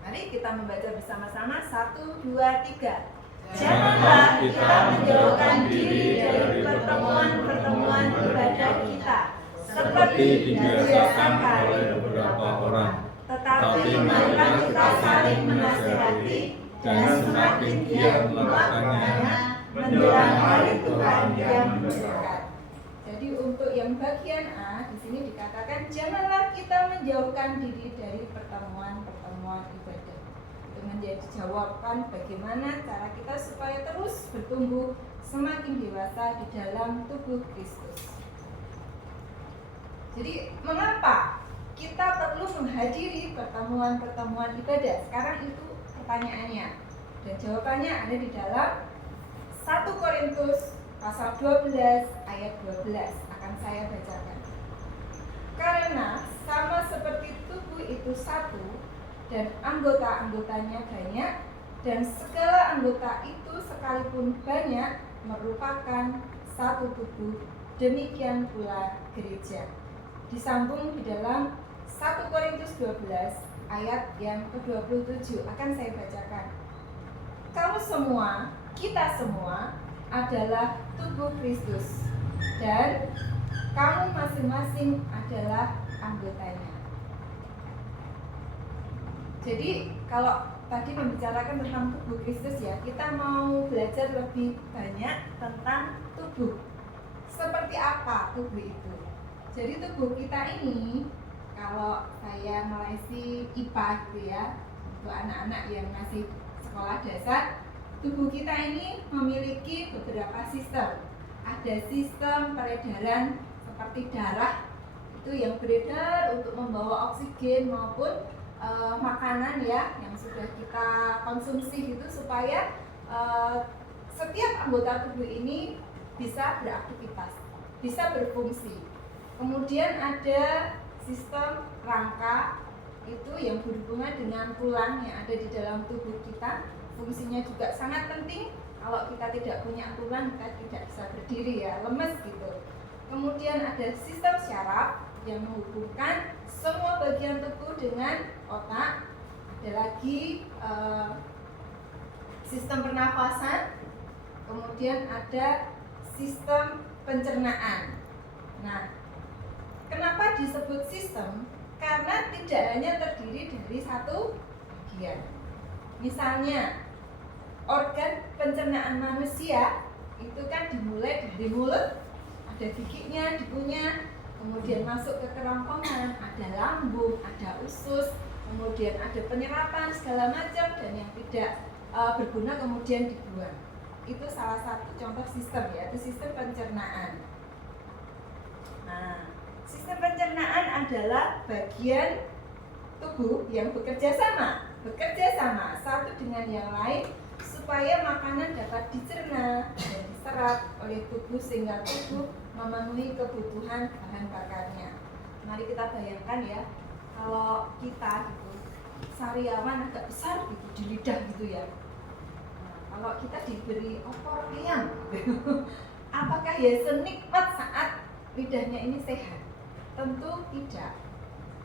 Mari kita membaca bersama-sama 1, 2, 3. Janganlah kita menjauhkan diri dari pertemuan-pertemuan ibadah kita seperti dibiasakan oleh beberapa orang, tetapi marilah kita saling menasihati dan semakin giat melakukannya menjelang hari Tuhan yang mendekat. Jadi untuk yang bagian A di sini dikatakan janganlah kita menjauhkan diri dari pertemuan-pertemuan ibadah. Itu menjadi jawaban bagaimana cara kita supaya terus bertumbuh semakin dewasa di dalam tubuh Kristus. Jadi mengapa kita perlu menghadiri pertemuan-pertemuan ibadah? Sekarang itu pertanyaannya. Dan jawabannya ada di dalam 1 Korintus pasal 12 ayat 12 akan saya bacakan. Karena sama seperti tubuh itu satu dan anggota-anggotanya banyak, dan segala anggota itu sekalipun banyak merupakan satu tubuh, demikian pula gereja. Disambung di dalam 1 Korintus 12 ayat yang ke-27 akan saya bacakan. Kamu semua, kita semua adalah tubuh Kristus dan kamu masing-masing adalah anggotanya. Jadi kalau tadi membicarakan tentang tubuh Kristus ya, kita mau belajar lebih banyak tentang tubuh. Seperti apa tubuh itu? Jadi tubuh kita ini, kalau saya melesi IPA gitu ya, untuk anak-anak yang masih sekolah dasar, tubuh kita ini memiliki beberapa sistem. Ada sistem peredaran seperti darah, itu yang beredar untuk membawa oksigen maupun makanan ya yang sudah kita konsumsi gitu, supaya setiap anggota tubuh ini bisa beraktivitas, bisa berfungsi. Kemudian ada sistem rangka, itu yang berhubungan dengan tulang yang ada di dalam tubuh kita. Fungsinya juga sangat penting. Kalau kita tidak punya tulang, kita tidak bisa berdiri ya, lemes gitu. Kemudian ada sistem syaraf yang menghubungkan semua bagian tubuh dengan otak. Ada lagi sistem pernapasan. Kemudian ada sistem pencernaan. Nah, kenapa disebut sistem? Karena tidak hanya terdiri dari satu bagian. Misalnya, organ pencernaan manusia itu kan dimulai dari mulut, ada giginya, dikunyah, kemudian masuk ke kerongkongan, ada lambung, ada usus, kemudian ada penyerapan segala macam, dan yang tidak berguna kemudian dibuang. Itu salah satu contoh sistem ya, itu sistem pencernaan. Nah, sistem pencernaan adalah bagian tubuh yang bekerja sama satu dengan yang lain supaya makanan dapat dicerna dan diserap oleh tubuh sehingga tubuh memenuhi kebutuhan bahan bakarnya. Mari kita bayangkan ya, kalau kita gitu sariawan agak besar gitu di lidah gitu ya. Nah, kalau kita diberi opor ayam, apakah ya senikmat saat lidahnya ini sehat? Tentu tidak.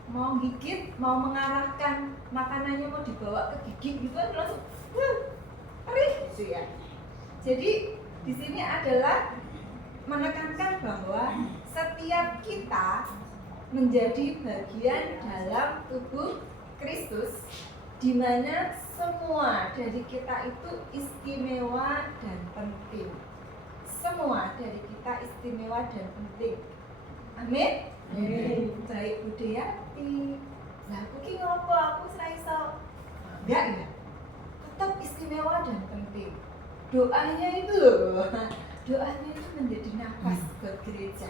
Mau gigit, mau mengarahkan makanannya mau dibawa ke gigi gitu kan langsung perih gitu ya. Jadi di sini adalah menekankan bahwa setiap kita menjadi bagian dalam tubuh Kristus, di mana semua dari kita itu istimewa dan penting. Semua dari kita istimewa dan penting. Amin. Baik Budi Yati. Lah aku ki ngopo aku ora iso. Enggak ya. Tetap istimewa dan penting. Doanya itu loh. Doanya itu menjadi nafas buat gereja,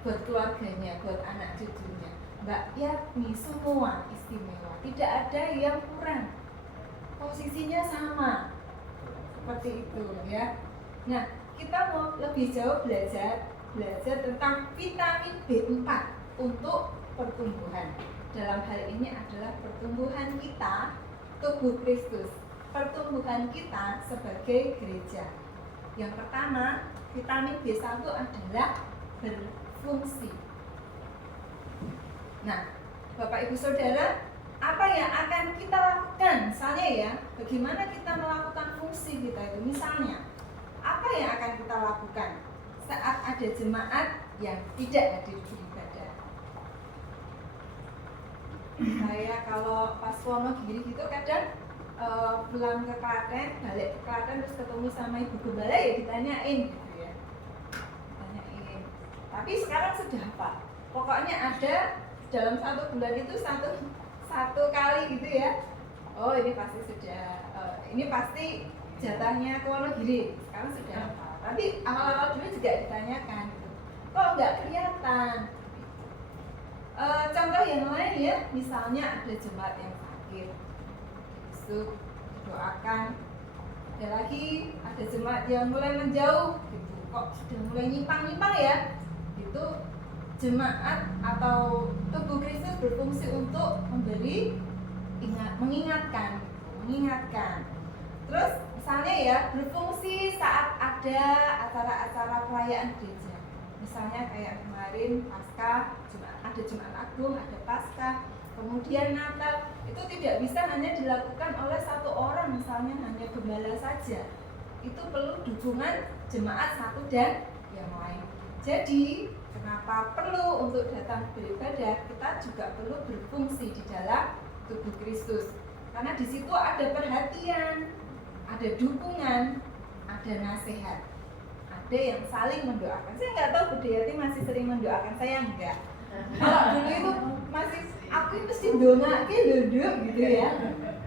buat keluarganya, buat anak cucunya. Mbak Yatmi semua istimewa, tidak ada yang kurang. Posisinya sama, seperti itu ya. Nah, kita mau lebih jauh belajar tentang vitamin B4 untuk pertumbuhan. Dalam hal ini adalah pertumbuhan kita, tubuh Kristus, pertumbuhan kita sebagai gereja. Yang pertama, vitamin B1 adalah berfungsi. Nah, Bapak Ibu Saudara, apa yang akan kita lakukan? Misalnya ya, bagaimana kita melakukan fungsi kita itu? Misalnya, apa yang akan kita lakukan saat ada jemaat yang tidak hadir di ibadah? Saya kalau pas Wonogiri gitu kadang pulang ke Klaten, balik ke Klaten terus ketemu sama Ibu Gembala ya ditanyain gitu ya. Ditanyain. Tapi sekarang sudah hafal. Pokoknya ada dalam 1 bulan itu satu kali gitu ya. Oh ini pasti sudah, ini pasti jatahnya ke Wonogiri. Sekarang sudah hafal. Tapi awal-awal dulu juga ditanyakan gitu. Kok nggak kelihatan? Contoh yang lain ya, misalnya ada jemaat yang sakit, besok doakan. Ada lagi ada jemaat yang mulai menjauh, gitu. Kok sudah mulai nyimpang-nyimpang ya? Itu jemaat atau tubuh Kristus berfungsi untuk memberi mengingatkan. Terus misalnya ya berfungsi saat ada acara-acara perayaan gereja. Misalnya kayak kemarin Paskah, ada Jumat Agung, ada Paskah, kemudian Natal. Itu tidak bisa hanya dilakukan oleh satu orang, misalnya hanya gembala saja. Itu perlu dukungan jemaat satu dan yang lain. Jadi kenapa perlu untuk datang beribadah? Kita juga perlu berfungsi di dalam tubuh Kristus. Karena di situ ada perhatian, ada dukungan, ada nasihat, ada yang saling mendoakan. Saya nggak tahu Bu Deyati masih sering mendoakan saya enggak. Kalau dulu itu masih aku itu mesti dongake duduk gitu ya.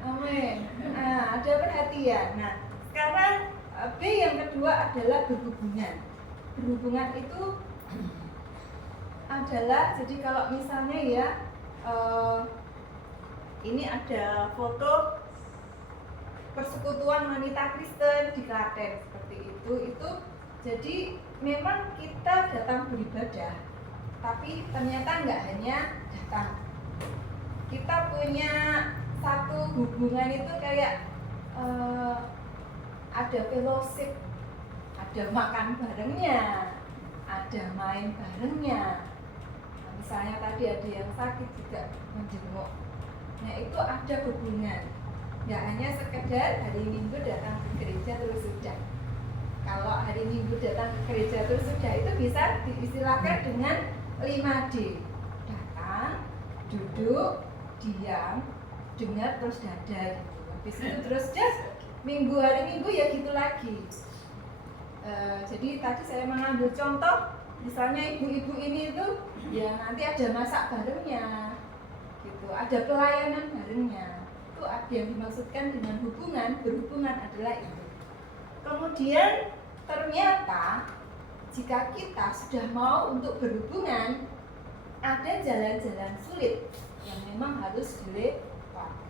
Amin. Nah, ada perhatian. Nah, sekarang B yang kedua adalah berhubungan. Berhubungan itu adalah, jadi kalau misalnya ya ini ada foto persekutuan wanita Kristen di Klaten seperti itu jadi memang kita datang beribadah, tapi ternyata nggak hanya datang, kita punya satu hubungan itu kayak ada fellowship, ada makan barengnya, ada main barengnya. Nah, misalnya tadi ada yang sakit juga menjenguk. Nah itu ada hubungan. Nggak hanya sekedar hari Minggu datang ke gereja terus sudah. Kalau hari Minggu datang ke gereja terus sudah itu bisa diistilahkan dengan 5D. Datang, duduk, diam, dengar terus dada gitu. Habis itu terus hari Minggu ya gitu lagi. Jadi tadi saya mengambil contoh, misalnya ibu-ibu ini itu ya nanti ada masak barengnya, gitu, ada pelayanan barengnya. Itu ada yang dimaksudkan dengan hubungan, berhubungan adalah itu. Kemudian ternyata jika kita sudah mau untuk berhubungan, ada jalan-jalan sulit yang memang harus dilewati.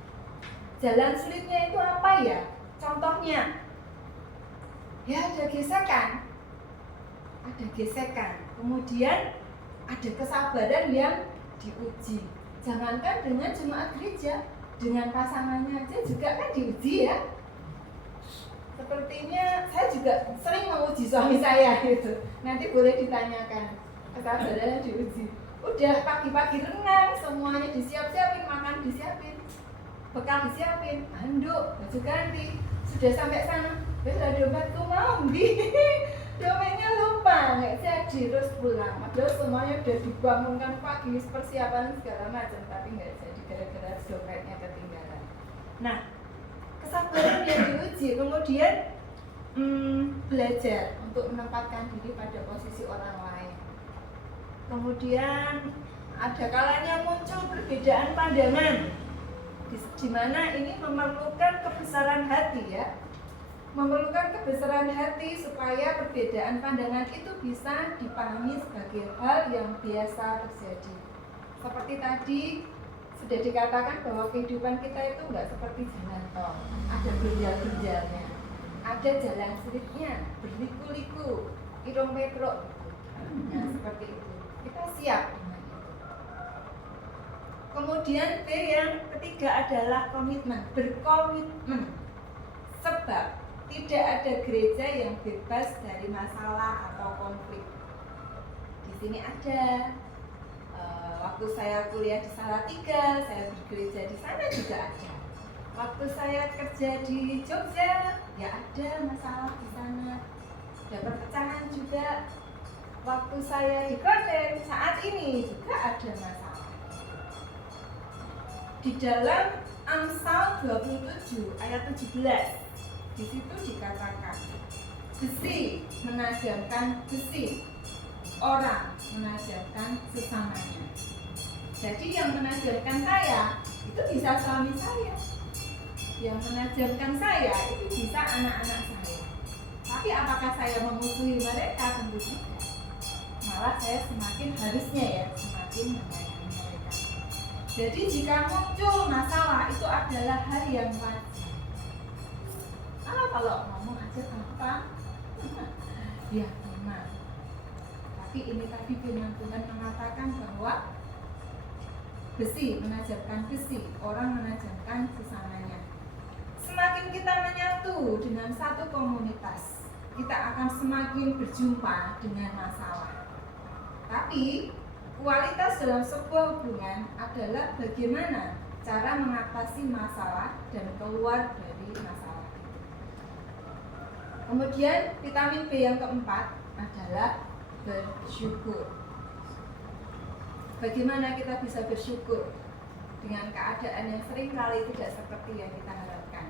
Jalan sulitnya itu apa ya? Contohnya, ya ada gesekan. ada gesekan, kemudian ada kesabaran yang diuji. Jangankan dengan jemaat gereja, dengan pasangannya aja juga kan diuji ya. Sepertinya saya juga sering menguji suami saya gitu. Nanti boleh ditanyakan, kesabarannya diuji. Udah pagi-pagi renang, semuanya disiap-siapin, makan disiapin, bekal disiapin, handuk, baju ganti. Sudah sampai sana, udah dompetku mau di dompetnya lupa, nggak jadi, terus pulang. Padahal semuanya udah dibangunkan pagi, persiapan segala macam, tapi nggak jadi gara-gara dompetnya ketinggalan. Nah, kesabaran yang diuji, kemudian belajar untuk menempatkan diri pada posisi orang lain. Kemudian ada kalanya muncul perbedaan pandangan, di mana ini memerlukan kebesaran hati ya. Memerlukan kebesaran hati supaya perbedaan pandangan itu bisa dipahami sebagai hal yang biasa terjadi. Seperti tadi sudah dikatakan bahwa kehidupan kita itu enggak seperti jalan tol, ada gunjal-gunjalnya, ada jalan selitnya, berliku-liku, irung petruk. Nah, seperti itu. Kita siap dengan itu. Kemudian B yang ketiga adalah komitmen, berkomitmen. Sebab tidak ada gereja yang bebas dari masalah atau konflik. Di sini ada. Waktu saya kuliah di Salatiga, saya bergereja di sana juga ada. Waktu saya kerja di Jogja, ya ada masalah di sana. Ada perpecahan juga. Waktu saya di Klaten, saat ini juga ada masalah. Di dalam Amsal 27 ayat 17, di situ dikatakan, besi menajamkan besi, orang menajamkan sesamanya. Jadi yang menajamkan saya itu bisa suami saya, yang menajamkan saya itu bisa anak-anak saya. Tapi apakah saya memusuhi mereka? Tentu tidak. Malah saya semakin harusnya ya semakin menyayangi mereka. Jadi jika muncul masalah itu adalah hal yang wajar. Kalau ngomong aja tanpa ya memang. Tapi ini tadi firman Tuhan mengatakan bahwa besi menajamkan besi, orang menajamkan sesamanya. Semakin kita menyatu dengan satu komunitas, kita akan semakin berjumpa dengan masalah. Tapi kualitas dalam sebuah hubungan adalah bagaimana cara mengatasi masalah dan keluar dari masalah. Kemudian vitamin B yang keempat adalah bersyukur. Bagaimana kita bisa bersyukur dengan keadaan yang seringkali tidak seperti yang kita harapkan,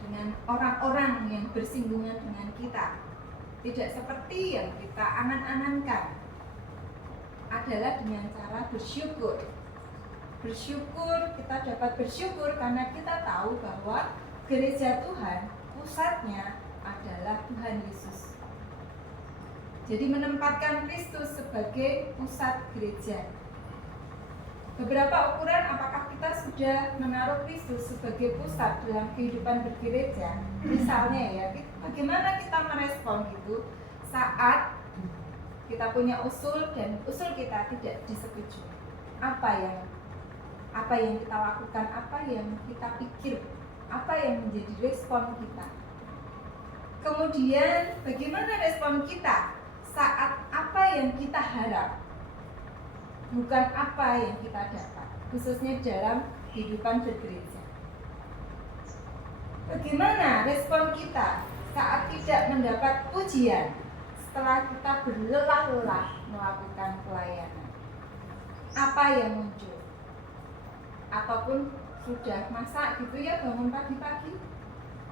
dengan orang-orang yang bersinggungan dengan kita tidak seperti yang kita angan-angankan, adalah dengan cara bersyukur. Bersyukur, kita dapat bersyukur karena kita tahu bahwa gereja Tuhan pusatnya adalah Tuhan Yesus. Jadi menempatkan Kristus sebagai pusat gereja. Beberapa ukuran apakah kita sudah menaruh Kristus sebagai pusat dalam kehidupan bergereja. Misalnya ya, bagaimana kita merespon itu saat kita punya usul dan usul kita tidak disetujui. Apa yang kita lakukan, apa yang kita pikir, apa yang menjadi respon kita. Kemudian bagaimana respon kita saat apa yang kita harap, bukan apa yang kita dapat, khususnya dalam kehidupan bergereja. Bagaimana respon kita saat tidak mendapat pujian setelah kita berlelah-lelah melakukan pelayanan? Apa yang muncul? Ataupun sudah masak gitu ya, bangun pagi-pagi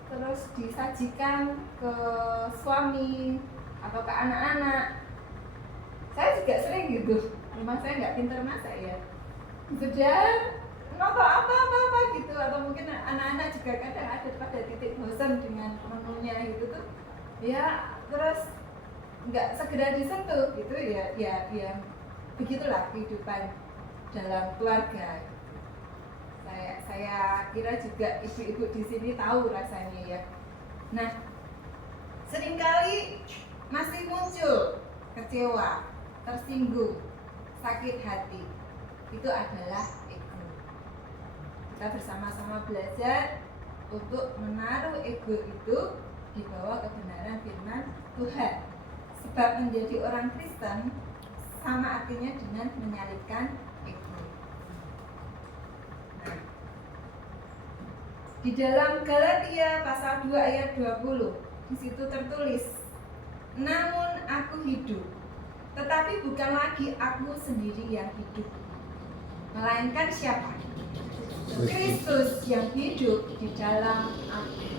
terus disajikan ke suami atau ke anak-anak. Saya juga sering gitu, memang saya nggak pintar masak ya, sudah nonton apa gitu, atau mungkin anak-anak juga kadang ada pada titik bosan dengan menunya gitu tuh ya, terus nggak segera disentuh gitu ya begitulah kehidupan dalam keluarga. Saya kira juga ibu-ibu di sini tahu rasanya ya. Nah, seringkali masih muncul kecewa, tersinggung, sakit hati. Itu adalah ego. Kita bersama-sama belajar untuk menaruh ego itu di bawah kebenaran firman Tuhan. Sebab menjadi orang Kristen sama artinya dengan menyalibkan ego. Nah, di dalam Galatia pasal 2 ayat 20, di situ tertulis, namun aku hidup, tetapi bukan lagi aku sendiri yang hidup, melainkan siapa? Kristus yang hidup di dalam aku.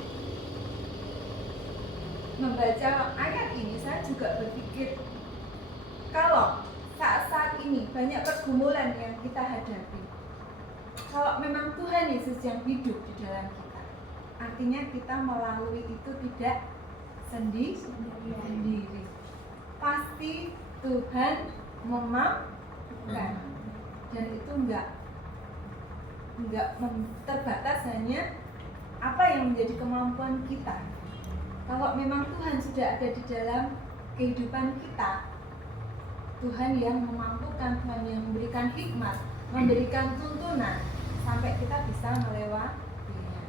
Membaca ayat ini saya juga berpikir, kalau saat-saat ini banyak pergumulan yang kita hadapi, kalau memang Tuhan Yesus yang hidup di dalam kita, artinya kita melalui itu tidak sendiri. Pasti Tuhan memampukan, dan itu enggak terbatas hanya apa yang menjadi kemampuan kita. Kalau memang Tuhan sudah ada di dalam kehidupan kita, Tuhan yang memampukan, Tuhan yang memberikan hikmat, memberikan tuntunan sampai kita bisa melewatinya.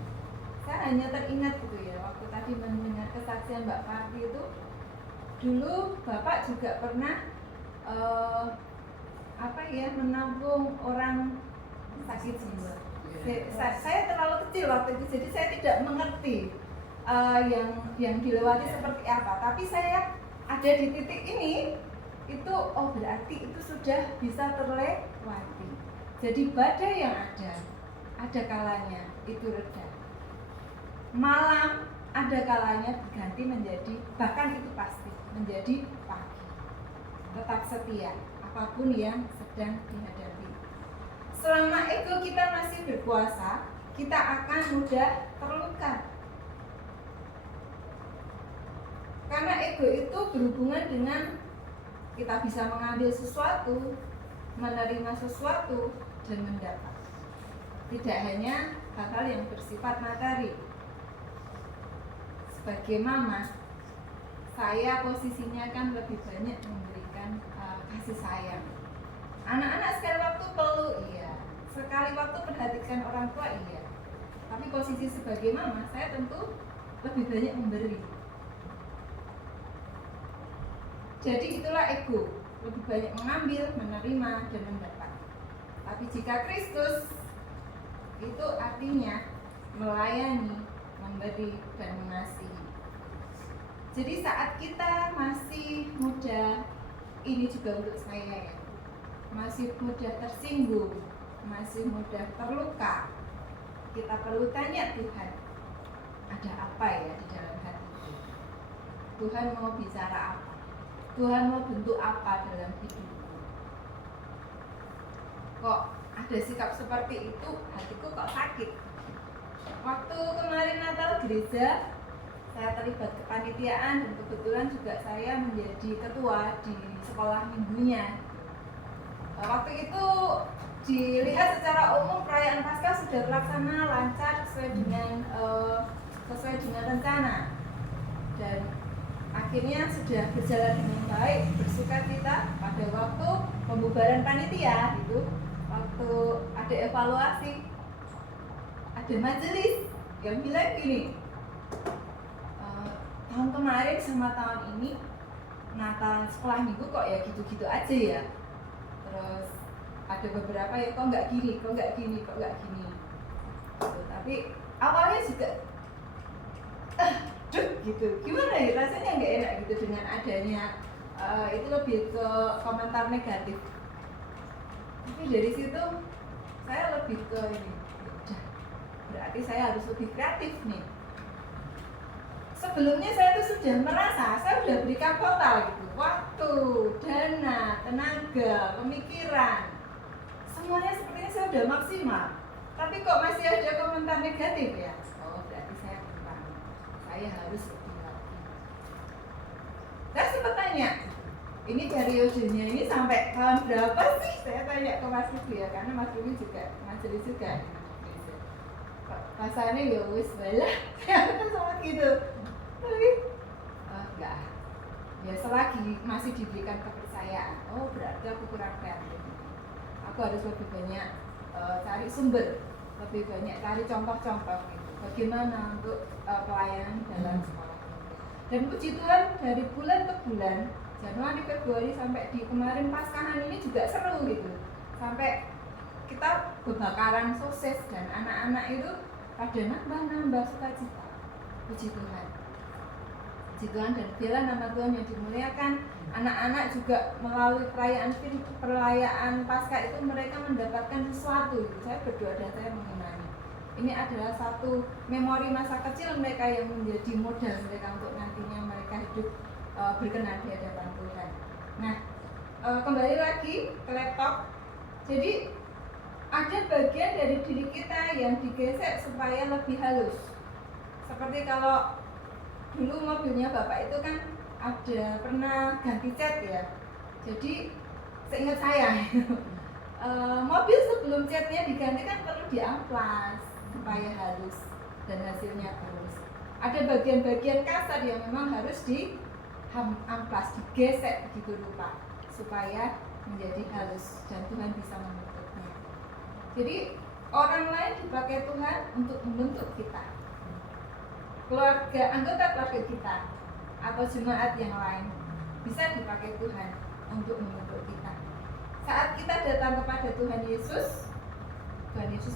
Saya hanya teringat gitu ya, waktu tadi mendengar kesaksian Mbak Parti itu, dulu Bapak juga pernah menampung orang sakit jiwa. Saya terlalu kecil waktu itu, jadi saya tidak mengerti yang dilewati seperti apa. Tapi saya ada di titik ini, itu berarti itu sudah bisa terlewati. Jadi badai yang ada kalanya itu reda. Malam ada kalanya berganti menjadi, bahkan itu pasti menjadi pagi. Tetap setia apapun yang sedang dihadapi. Selama ego kita masih berkuasa, kita akan mudah terluka. Karena ego itu berhubungan dengan kita bisa mengambil sesuatu, menerima sesuatu, dan mendapat. Tidak hanya hal-hal yang bersifat materi. Sebagai mama, saya posisinya kan lebih banyak memberikan kasih sayang. Anak-anak sekali waktu peluk, iya. Sekali waktu perhatikan orang tua, iya. Tapi posisi sebagai mama, saya tentu lebih banyak memberi. Jadi itulah ego, lebih banyak mengambil, menerima, dan mendapat. Tapi jika Kristus, itu artinya melayani, memberi, dan mengasihi. Jadi saat kita masih muda, ini juga untuk saya ya, masih mudah tersinggung, masih mudah terluka, kita perlu tanya Tuhan, ada apa ya di dalam hati? Tuhan mau bicara apa? Tuhan mau bentuk apa dalam hidupku? Kok ada sikap seperti itu, hatiku kok sakit? Waktu kemarin Natal gereja, saya terlibat kepanitiaan dan kebetulan juga saya menjadi ketua di sekolah minggunya. Waktu itu dilihat secara umum perayaan Paskah sudah terlaksana lancar sesuai dengan rencana, dan akhirnya sudah berjalan dengan baik, bersukacita. Pada waktu pembubaran panitia itu, waktu ada evaluasi, ada majelis yang bilang gini, tahun kemarin sama tahun ini Natal sekolah minggu kok ya gitu-gitu aja ya. Terus ada beberapa ya kok nggak gini. Gitu. Tapi awalnya juga gitu, gimana ya, rasanya nggak enak gitu dengan adanya itu lebih ke komentar negatif. Tapi dari situ saya lebih ke ini, udah, berarti saya harus lebih kreatif nih. Sebelumnya saya tuh sudah merasa saya sudah berikan total gitu, waktu, dana, tenaga, pemikiran, semuanya sepertinya saya sudah maksimal. Tapi kok masih ada komentar negatif ya? Oh, berarti saya kurang. Saya harus lebih lagi. Saya sempat tanya, ini periodenya ini sampai tahun berapa sih? Saya tanya ke Mas Ruby ya, karena Mas Ruby juga majelis juga. Pasannya ya wis balah, saya sempat gitu. Tapi enggak, Ya selagi masih diberikan kepercayaan, oh berarti aku kurang kreatif. Aku harus lebih banyak cari sumber, lebih banyak cari contoh-contoh gitu. Bagaimana untuk pelayanan dalam sekolah. Dan puji Tuhan dari bulan ke bulan, Januari, Februari sampai di kemarin Paskahan ini juga seru gitu. Sampai kita kebakaran sosis dan anak-anak itu pada nambah sukacita. Puji Tuhan. Puji Tuhan dan biarlah nama Tuhan yang dimuliakan. Anak-anak juga melalui perayaan Paskah itu mereka mendapatkan sesuatu. Saya berdoa dan saya mengimani. Ini adalah satu memori masa kecil mereka yang menjadi modal mereka untuk nantinya mereka hidup berkenan di hadapan Tuhan. Nah, kembali lagi ke laptop. Jadi ada bagian dari diri kita yang digesek supaya lebih halus. Seperti kalau dulu mobilnya Bapak itu kan ada pernah ganti cat ya. Jadi seingat saya mobil sebelum catnya diganti kan perlu diamplas supaya halus dan hasilnya halus. Ada bagian-bagian kasar yang memang harus diamplas, digesek begitu rupa supaya menjadi halus dan Tuhan bisa membentuknya. Jadi orang lain dipakai Tuhan untuk membentuk kita. Anggota keluarga kita atau jemaat yang lain bisa dipakai Tuhan untuk membentuk kita. Saat kita datang kepada Tuhan Yesus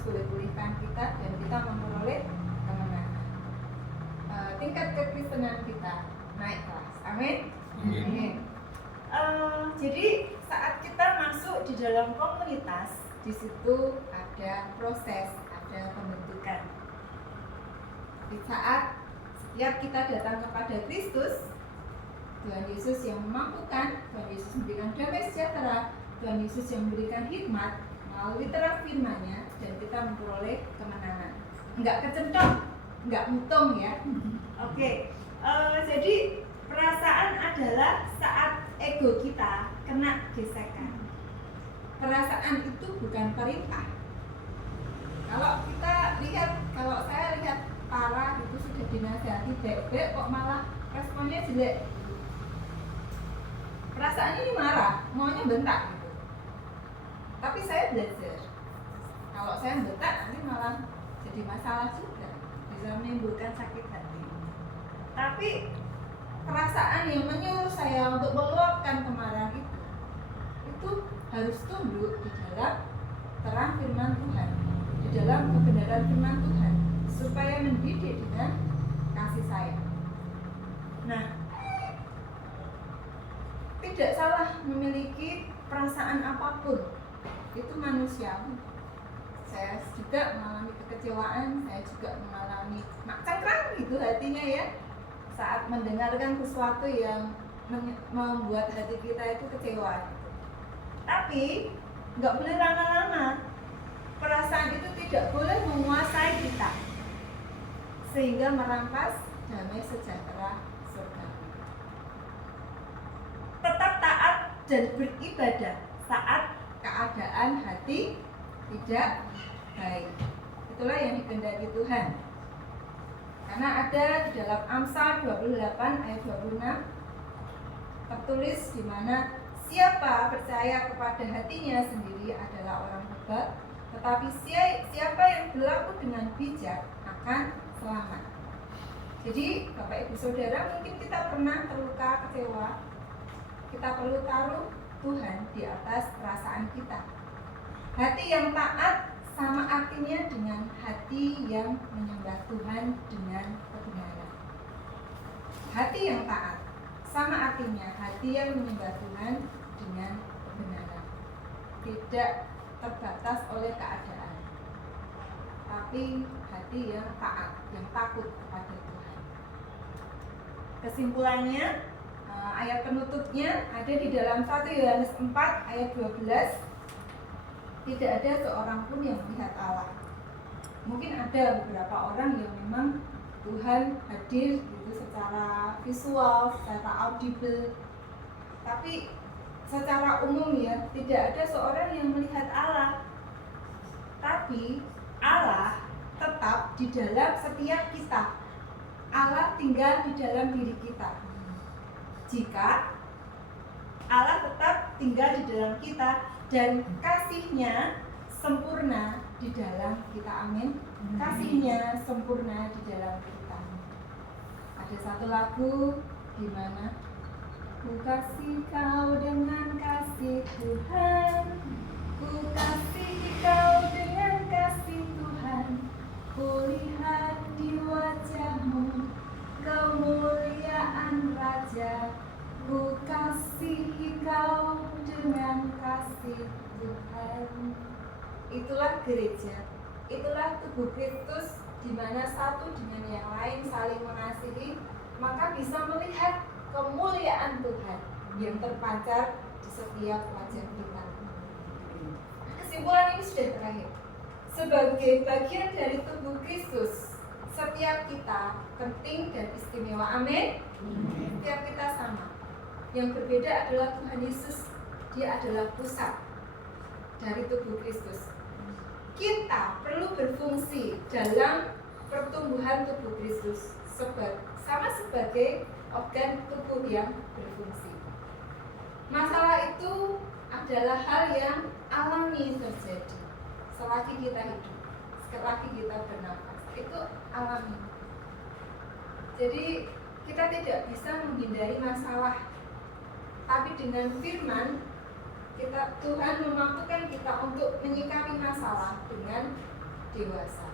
boleh pulihkan kita dan kita memperoleh kemenangan. Tingkat kekristenan kita naik kelas. Amin. Amin. Jadi saat kita masuk di dalam komunitas, di situ ada proses, ada pembentukan. Di saat setiap kita datang kepada Kristus, Tuhan Yesus yang memampukan, Tuhan Yesus memberikan damai sejahtera, Tuhan Yesus yang memberikan hikmat melalui terang firman-Nya dan kita memperoleh kemenangan. Enggak kecentang, enggak mutung ya. Oke. Jadi perasaan adalah saat ego kita kena gesekan. Perasaan itu bukan perintah. Kalau saya lihat parah itu sudah dinasihati baik-baik kok malah responnya jelek. Perasaan ini marah, maunya bentak gitu. Tapi saya belajar, kalau saya bentak nanti malah jadi masalah juga, bisa menimbulkan sakit hati. Tapi perasaan yang menyuruh saya untuk meluapkan kemarahan itu harus tunduk di dalam terang firman Tuhan, di dalam kebenaran firman Tuhan, supaya mendidik dengan kasih sayang. Nah, tidak salah memiliki perasaan apapun, itu manusiawi. Saya juga mengalami kekecewaan, saya juga mengalami cengkrang gitu hatinya ya, saat mendengarkan sesuatu yang membuat hati kita itu kecewa. Tapi nggak boleh lama-lama. Perasaan itu tidak boleh menguasai kita sehingga merampas damai sejahtera surga. Tetap taat dan beribadah saat keadaan hati tidak baik. Itulah yang dikehendaki Tuhan. Karena ada di dalam Amsal 28 ayat 26 tertulis di mana siapa percaya kepada hatinya sendiri adalah orang hebat, tetapi siapa yang berlaku dengan bijak akan selamat. Jadi Bapak Ibu Saudara, mungkin kita pernah terluka kecewa. Kita perlu taruh Tuhan di atas perasaan kita. Hati yang taat sama artinya dengan hati yang menyembah Tuhan dengan kebenaran. Hati yang taat sama artinya hati yang menyembah Tuhan dengan kebenaran. Tidak terbatas oleh keadaan, tapi hati yang taat, yang takut kepada Tuhan. Kesimpulannya, ayat penutupnya ada di dalam 1 Yohanes 4 ayat 12. Tidak ada seorang pun yang melihat Allah. Mungkin ada beberapa orang yang memang Tuhan hadir gitu secara visual, secara audible, tapi secara umum ya, tidak ada seorang yang melihat Allah. Tapi Allah tetap di dalam setiap kita. Allah tinggal di dalam diri kita. jika Allah tetap tinggal di dalam kita dan kasih-Nya sempurna di dalam kita. Amin. Kasih-Nya sempurna di dalam kita. Ada satu lagu di mana ku kasih kau dengan kasih Tuhan, ku kasih kau dengan kasih Tuhan, ku lihat di wajahmu kemuliaan Raja, ku kasih kau dengan kasih Tuhan. Itulah gereja, itulah tubuh Kristus, di mana satu dengan yang lain saling mengasihi, maka bisa melihat kemuliaan Tuhan yang terpancar di setiap wajah kita. Kesimpulan ini sudah terakhir. Sebagai bagian dari tubuh Kristus, setiap kita penting dan istimewa. Amin. Setiap kita sama. Yang berbeda adalah Tuhan Yesus. Dia adalah pusat dari tubuh Kristus. Kita perlu berfungsi dalam pertumbuhan tubuh Kristus sama sebagai organ tubuh yang berfungsi. Masalah itu adalah hal yang alami terjadi selagi kita hidup, selagi kita bernafas. Itu alami. Jadi kita tidak bisa menghindari masalah. Tapi dengan firman Tuhan memampukan kita untuk menyikapi masalah dengan dewasa.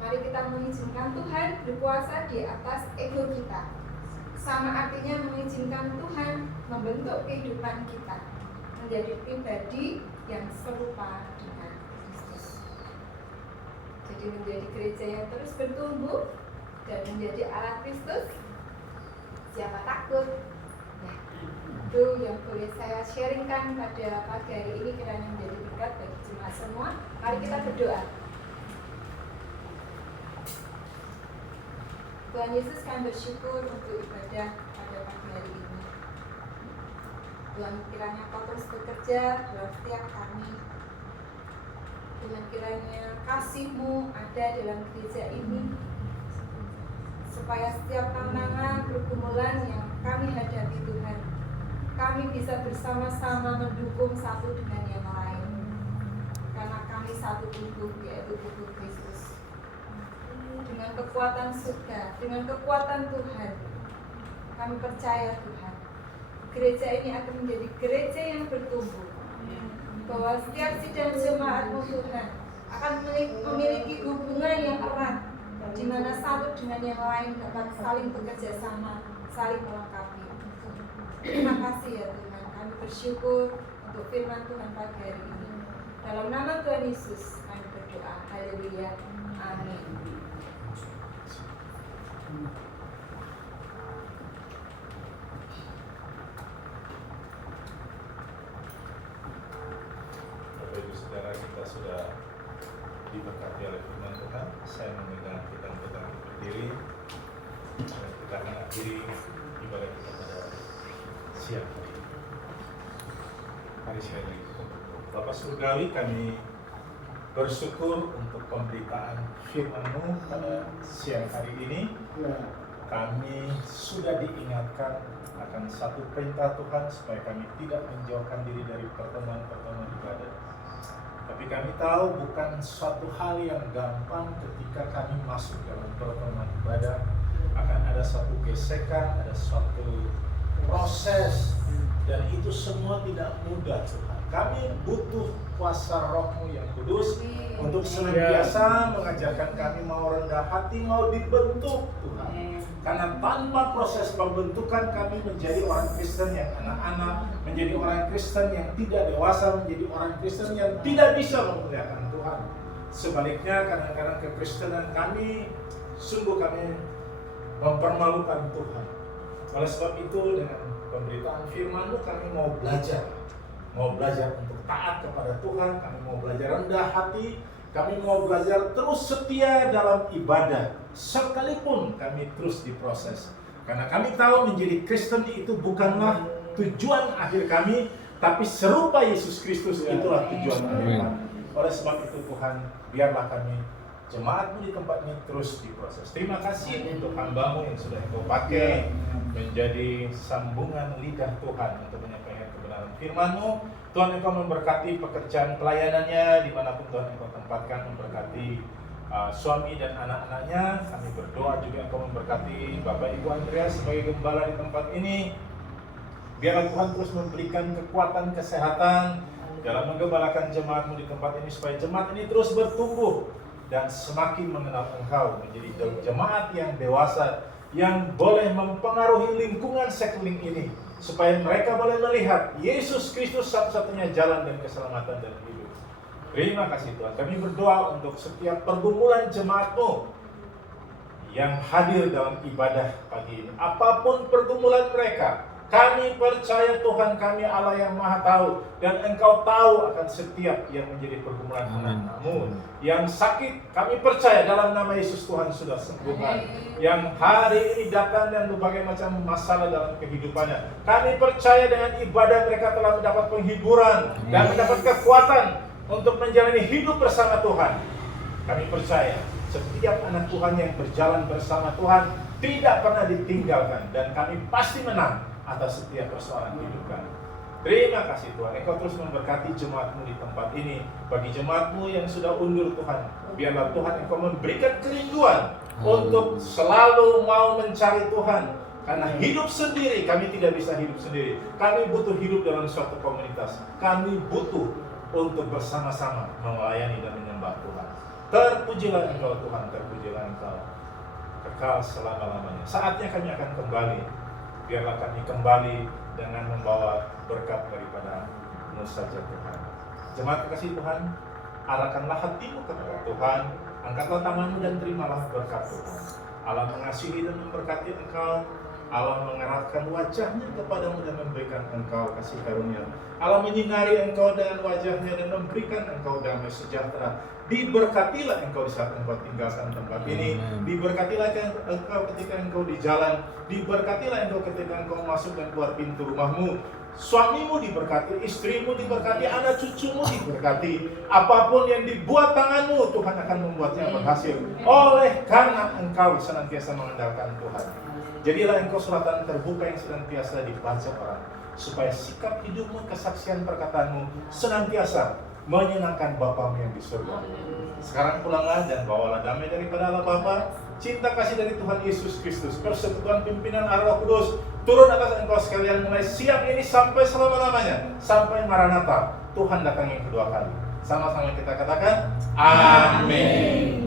Mari kita mengizinkan Tuhan berkuasa di atas ego kita. Sama artinya mengizinkan Tuhan membentuk kehidupan kita menjadi pribadi yang serupa dengan Kristus. Jadi menjadi gereja yang terus bertumbuh dan menjadi alat Kristus. Siapa takut? Nah, itu yang boleh saya sharingkan pada pagi hari ini, kiranya menjadi berkat bagi jemaat semua. Mari kita berdoa. Tuhan Yesus, kami bersyukur untuk ibadah pada pagi hari ini. Tuhan, kiranya Kau terus bekerja dalam setiap kami. Tuhan, kiranya kasih-Mu ada dalam gereja ini, supaya setiap tantangan pergumulan yang kami hadapi, Tuhan, kami bisa bersama-sama mendukung satu dengan yang lain, karena kami satu tubuh, yaitu tubuh Kristus. Dengan kekuatan surga, dengan kekuatan Tuhan, kami percaya, Tuhan, gereja ini akan menjadi gereja yang bertumbuh, bahwa setiap sidang jemaat-Mu, Tuhan, akan memiliki hubungan yang erat, di mana satu dengan yang lain dapat saling bekerja sama, saling melengkapi. Terima kasih ya Tuhan, kami bersyukur untuk firman Tuhan pagi hari ini. Dalam nama Tuhan Yesus kami berdoa. Haleluya. Amin. Bapak Ibu Saudara, kita sudah diberkati oleh firman Tuhan. Saya memegang pedang-pedang berdiri dan kita mengakhiri ibadah kita pada siang hari ini. Mari sekali lagi kita berdoa. Bapa Surgawi, kami bersyukur untuk pemberitaan firman-Mu pada siang hari ini. Kami sudah diingatkan akan satu perintah Tuhan supaya kami tidak menjauhkan diri dari pertemuan-pertemuan ibadah. Tapi kami tahu bukan suatu hal yang gampang ketika kami masuk dalam pertemuan ibadah. Akan ada suatu gesekan, ada suatu proses, dan itu semua tidak mudah, Tuhan. Kami butuh kuasa Roh-Mu yang kudus untuk senantiasa mengajarkan kami mau rendah hati, mau dibentuk, Tuhan. Karena tanpa proses pembentukan kami menjadi orang Kristen yang anak-anak, menjadi orang Kristen yang tidak dewasa, menjadi orang Kristen yang tidak bisa memuliakan Tuhan. Sebaliknya kadang-kadang kekristenan kami, sungguh kami mempermalukan Tuhan. Oleh sebab itu dengan pemberitaan firman-Mu kami mau belajar untuk taat kepada Tuhan, kami mau belajar rendah hati, kami mau belajar terus setia dalam ibadah, sekalipun kami terus diproses. Karena kami tahu menjadi Kristen itu bukanlah tujuan akhir kami, tapi serupa Yesus Kristus itulah tujuan akhir kami. Oleh sebab itu Tuhan, biarlah kami jemaatmu di tempat ini terus diproses. Terima kasih untuk hamba-Mu yang sudah Engkau pakai menjadi sambungan lidah Tuhan untuk menyampaikan kebenaran firman-Mu. Tuhan, Engkau memberkati pekerjaan pelayanannya dimanapun Tuhan Engkau tempatkan, memberkati suami dan anak-anaknya. Kami berdoa juga Engkau memberkati Bapak Ibu Andreas sebagai gembala di tempat ini. Biarlah Tuhan terus memberikan kekuatan, kesehatan dalam menggembalakan jemaat-Mu di tempat ini, supaya jemaat ini terus bertumbuh dan semakin mengenal Engkau, menjadi jemaat yang dewasa, yang boleh mempengaruhi lingkungan sekeliling ini, supaya mereka boleh melihat Yesus Kristus satu-satunya jalan dan keselamatan dan hidup. Terima kasih Tuhan. Kami berdoa untuk setiap pergumulan jemaat-Mu yang hadir dalam ibadah pagi ini. Apapun pergumulan mereka, kami percaya Tuhan kami Allah yang Maha Tahu, dan Engkau tahu akan setiap yang menjadi pergumulan anak-Mu. Yang sakit, kami percaya dalam nama Yesus Tuhan sudah sembuhkan. Yang hari ini datang dan berbagai macam masalah dalam kehidupannya, kami percaya dengan ibadah mereka telah mendapat penghiburan dan mendapat kekuatan untuk menjalani hidup bersama Tuhan. Kami percaya setiap anak Tuhan yang berjalan bersama Tuhan tidak pernah ditinggalkan, dan kami pasti menang atas setiap persoalan hidup kami. Terima kasih Tuhan. Engkau terus memberkati jemaat-Mu di tempat ini. Bagi jemaat-Mu yang sudah undur Tuhan, biarlah Tuhan Engkau memberikan kerinduan untuk selalu mau mencari Tuhan. Karena hidup sendiri, kami tidak bisa hidup sendiri. Kami butuh hidup dalam suatu komunitas. Kami butuh untuk bersama-sama melayani dan menyembah Tuhan. Terpujilah Engkau Tuhan, terpujilah Engkau kekal selama-lamanya. Saatnya kami akan kembali. Biarlah kami kembali dengan membawa berkat daripada-Mu saja Tuhan. Jemaat kekasih Tuhan, arahkanlah hatimu kepada Tuhan, angkatlah tanganmu dan terimalah berkat Tuhan. Allah mengasihi dan memberkati engkau. Allah mengarahkan wajahnya kepadamu dan memberikan engkau kasih karunia. Allah menyinari engkau dengan wajahnya dan memberikan engkau damai sejahtera. Diberkatilah engkau di saat engkau tinggalkan tempat ini. Diberkatilah engkau ketika engkau di jalan. Diberkatilah engkau ketika engkau masuk dan keluar pintu rumahmu. Suamimu diberkati, istrimu diberkati, anak cucumu diberkati. Apapun yang dibuat tanganmu, Tuhan akan membuatnya berhasil. Oleh karena engkau senantiasa mengandalkan Tuhan. Jadilah engkau suratan terbuka yang senantiasa dibaca orang, supaya sikap hidupmu, kesaksian perkataanmu senantiasa menyenangkan Bapamu yang di surga. Sekarang pulanglah dan bawalah damai daripada Allah Bapa, cinta kasih dari Tuhan Yesus Kristus, persekutuan pimpinan Roh Kudus turun atas engkau sekalian mulai siang ini sampai selama-lamanya, sampai Maranatha, Tuhan datang yang kedua kali. Sama-sama kita katakan, Amin.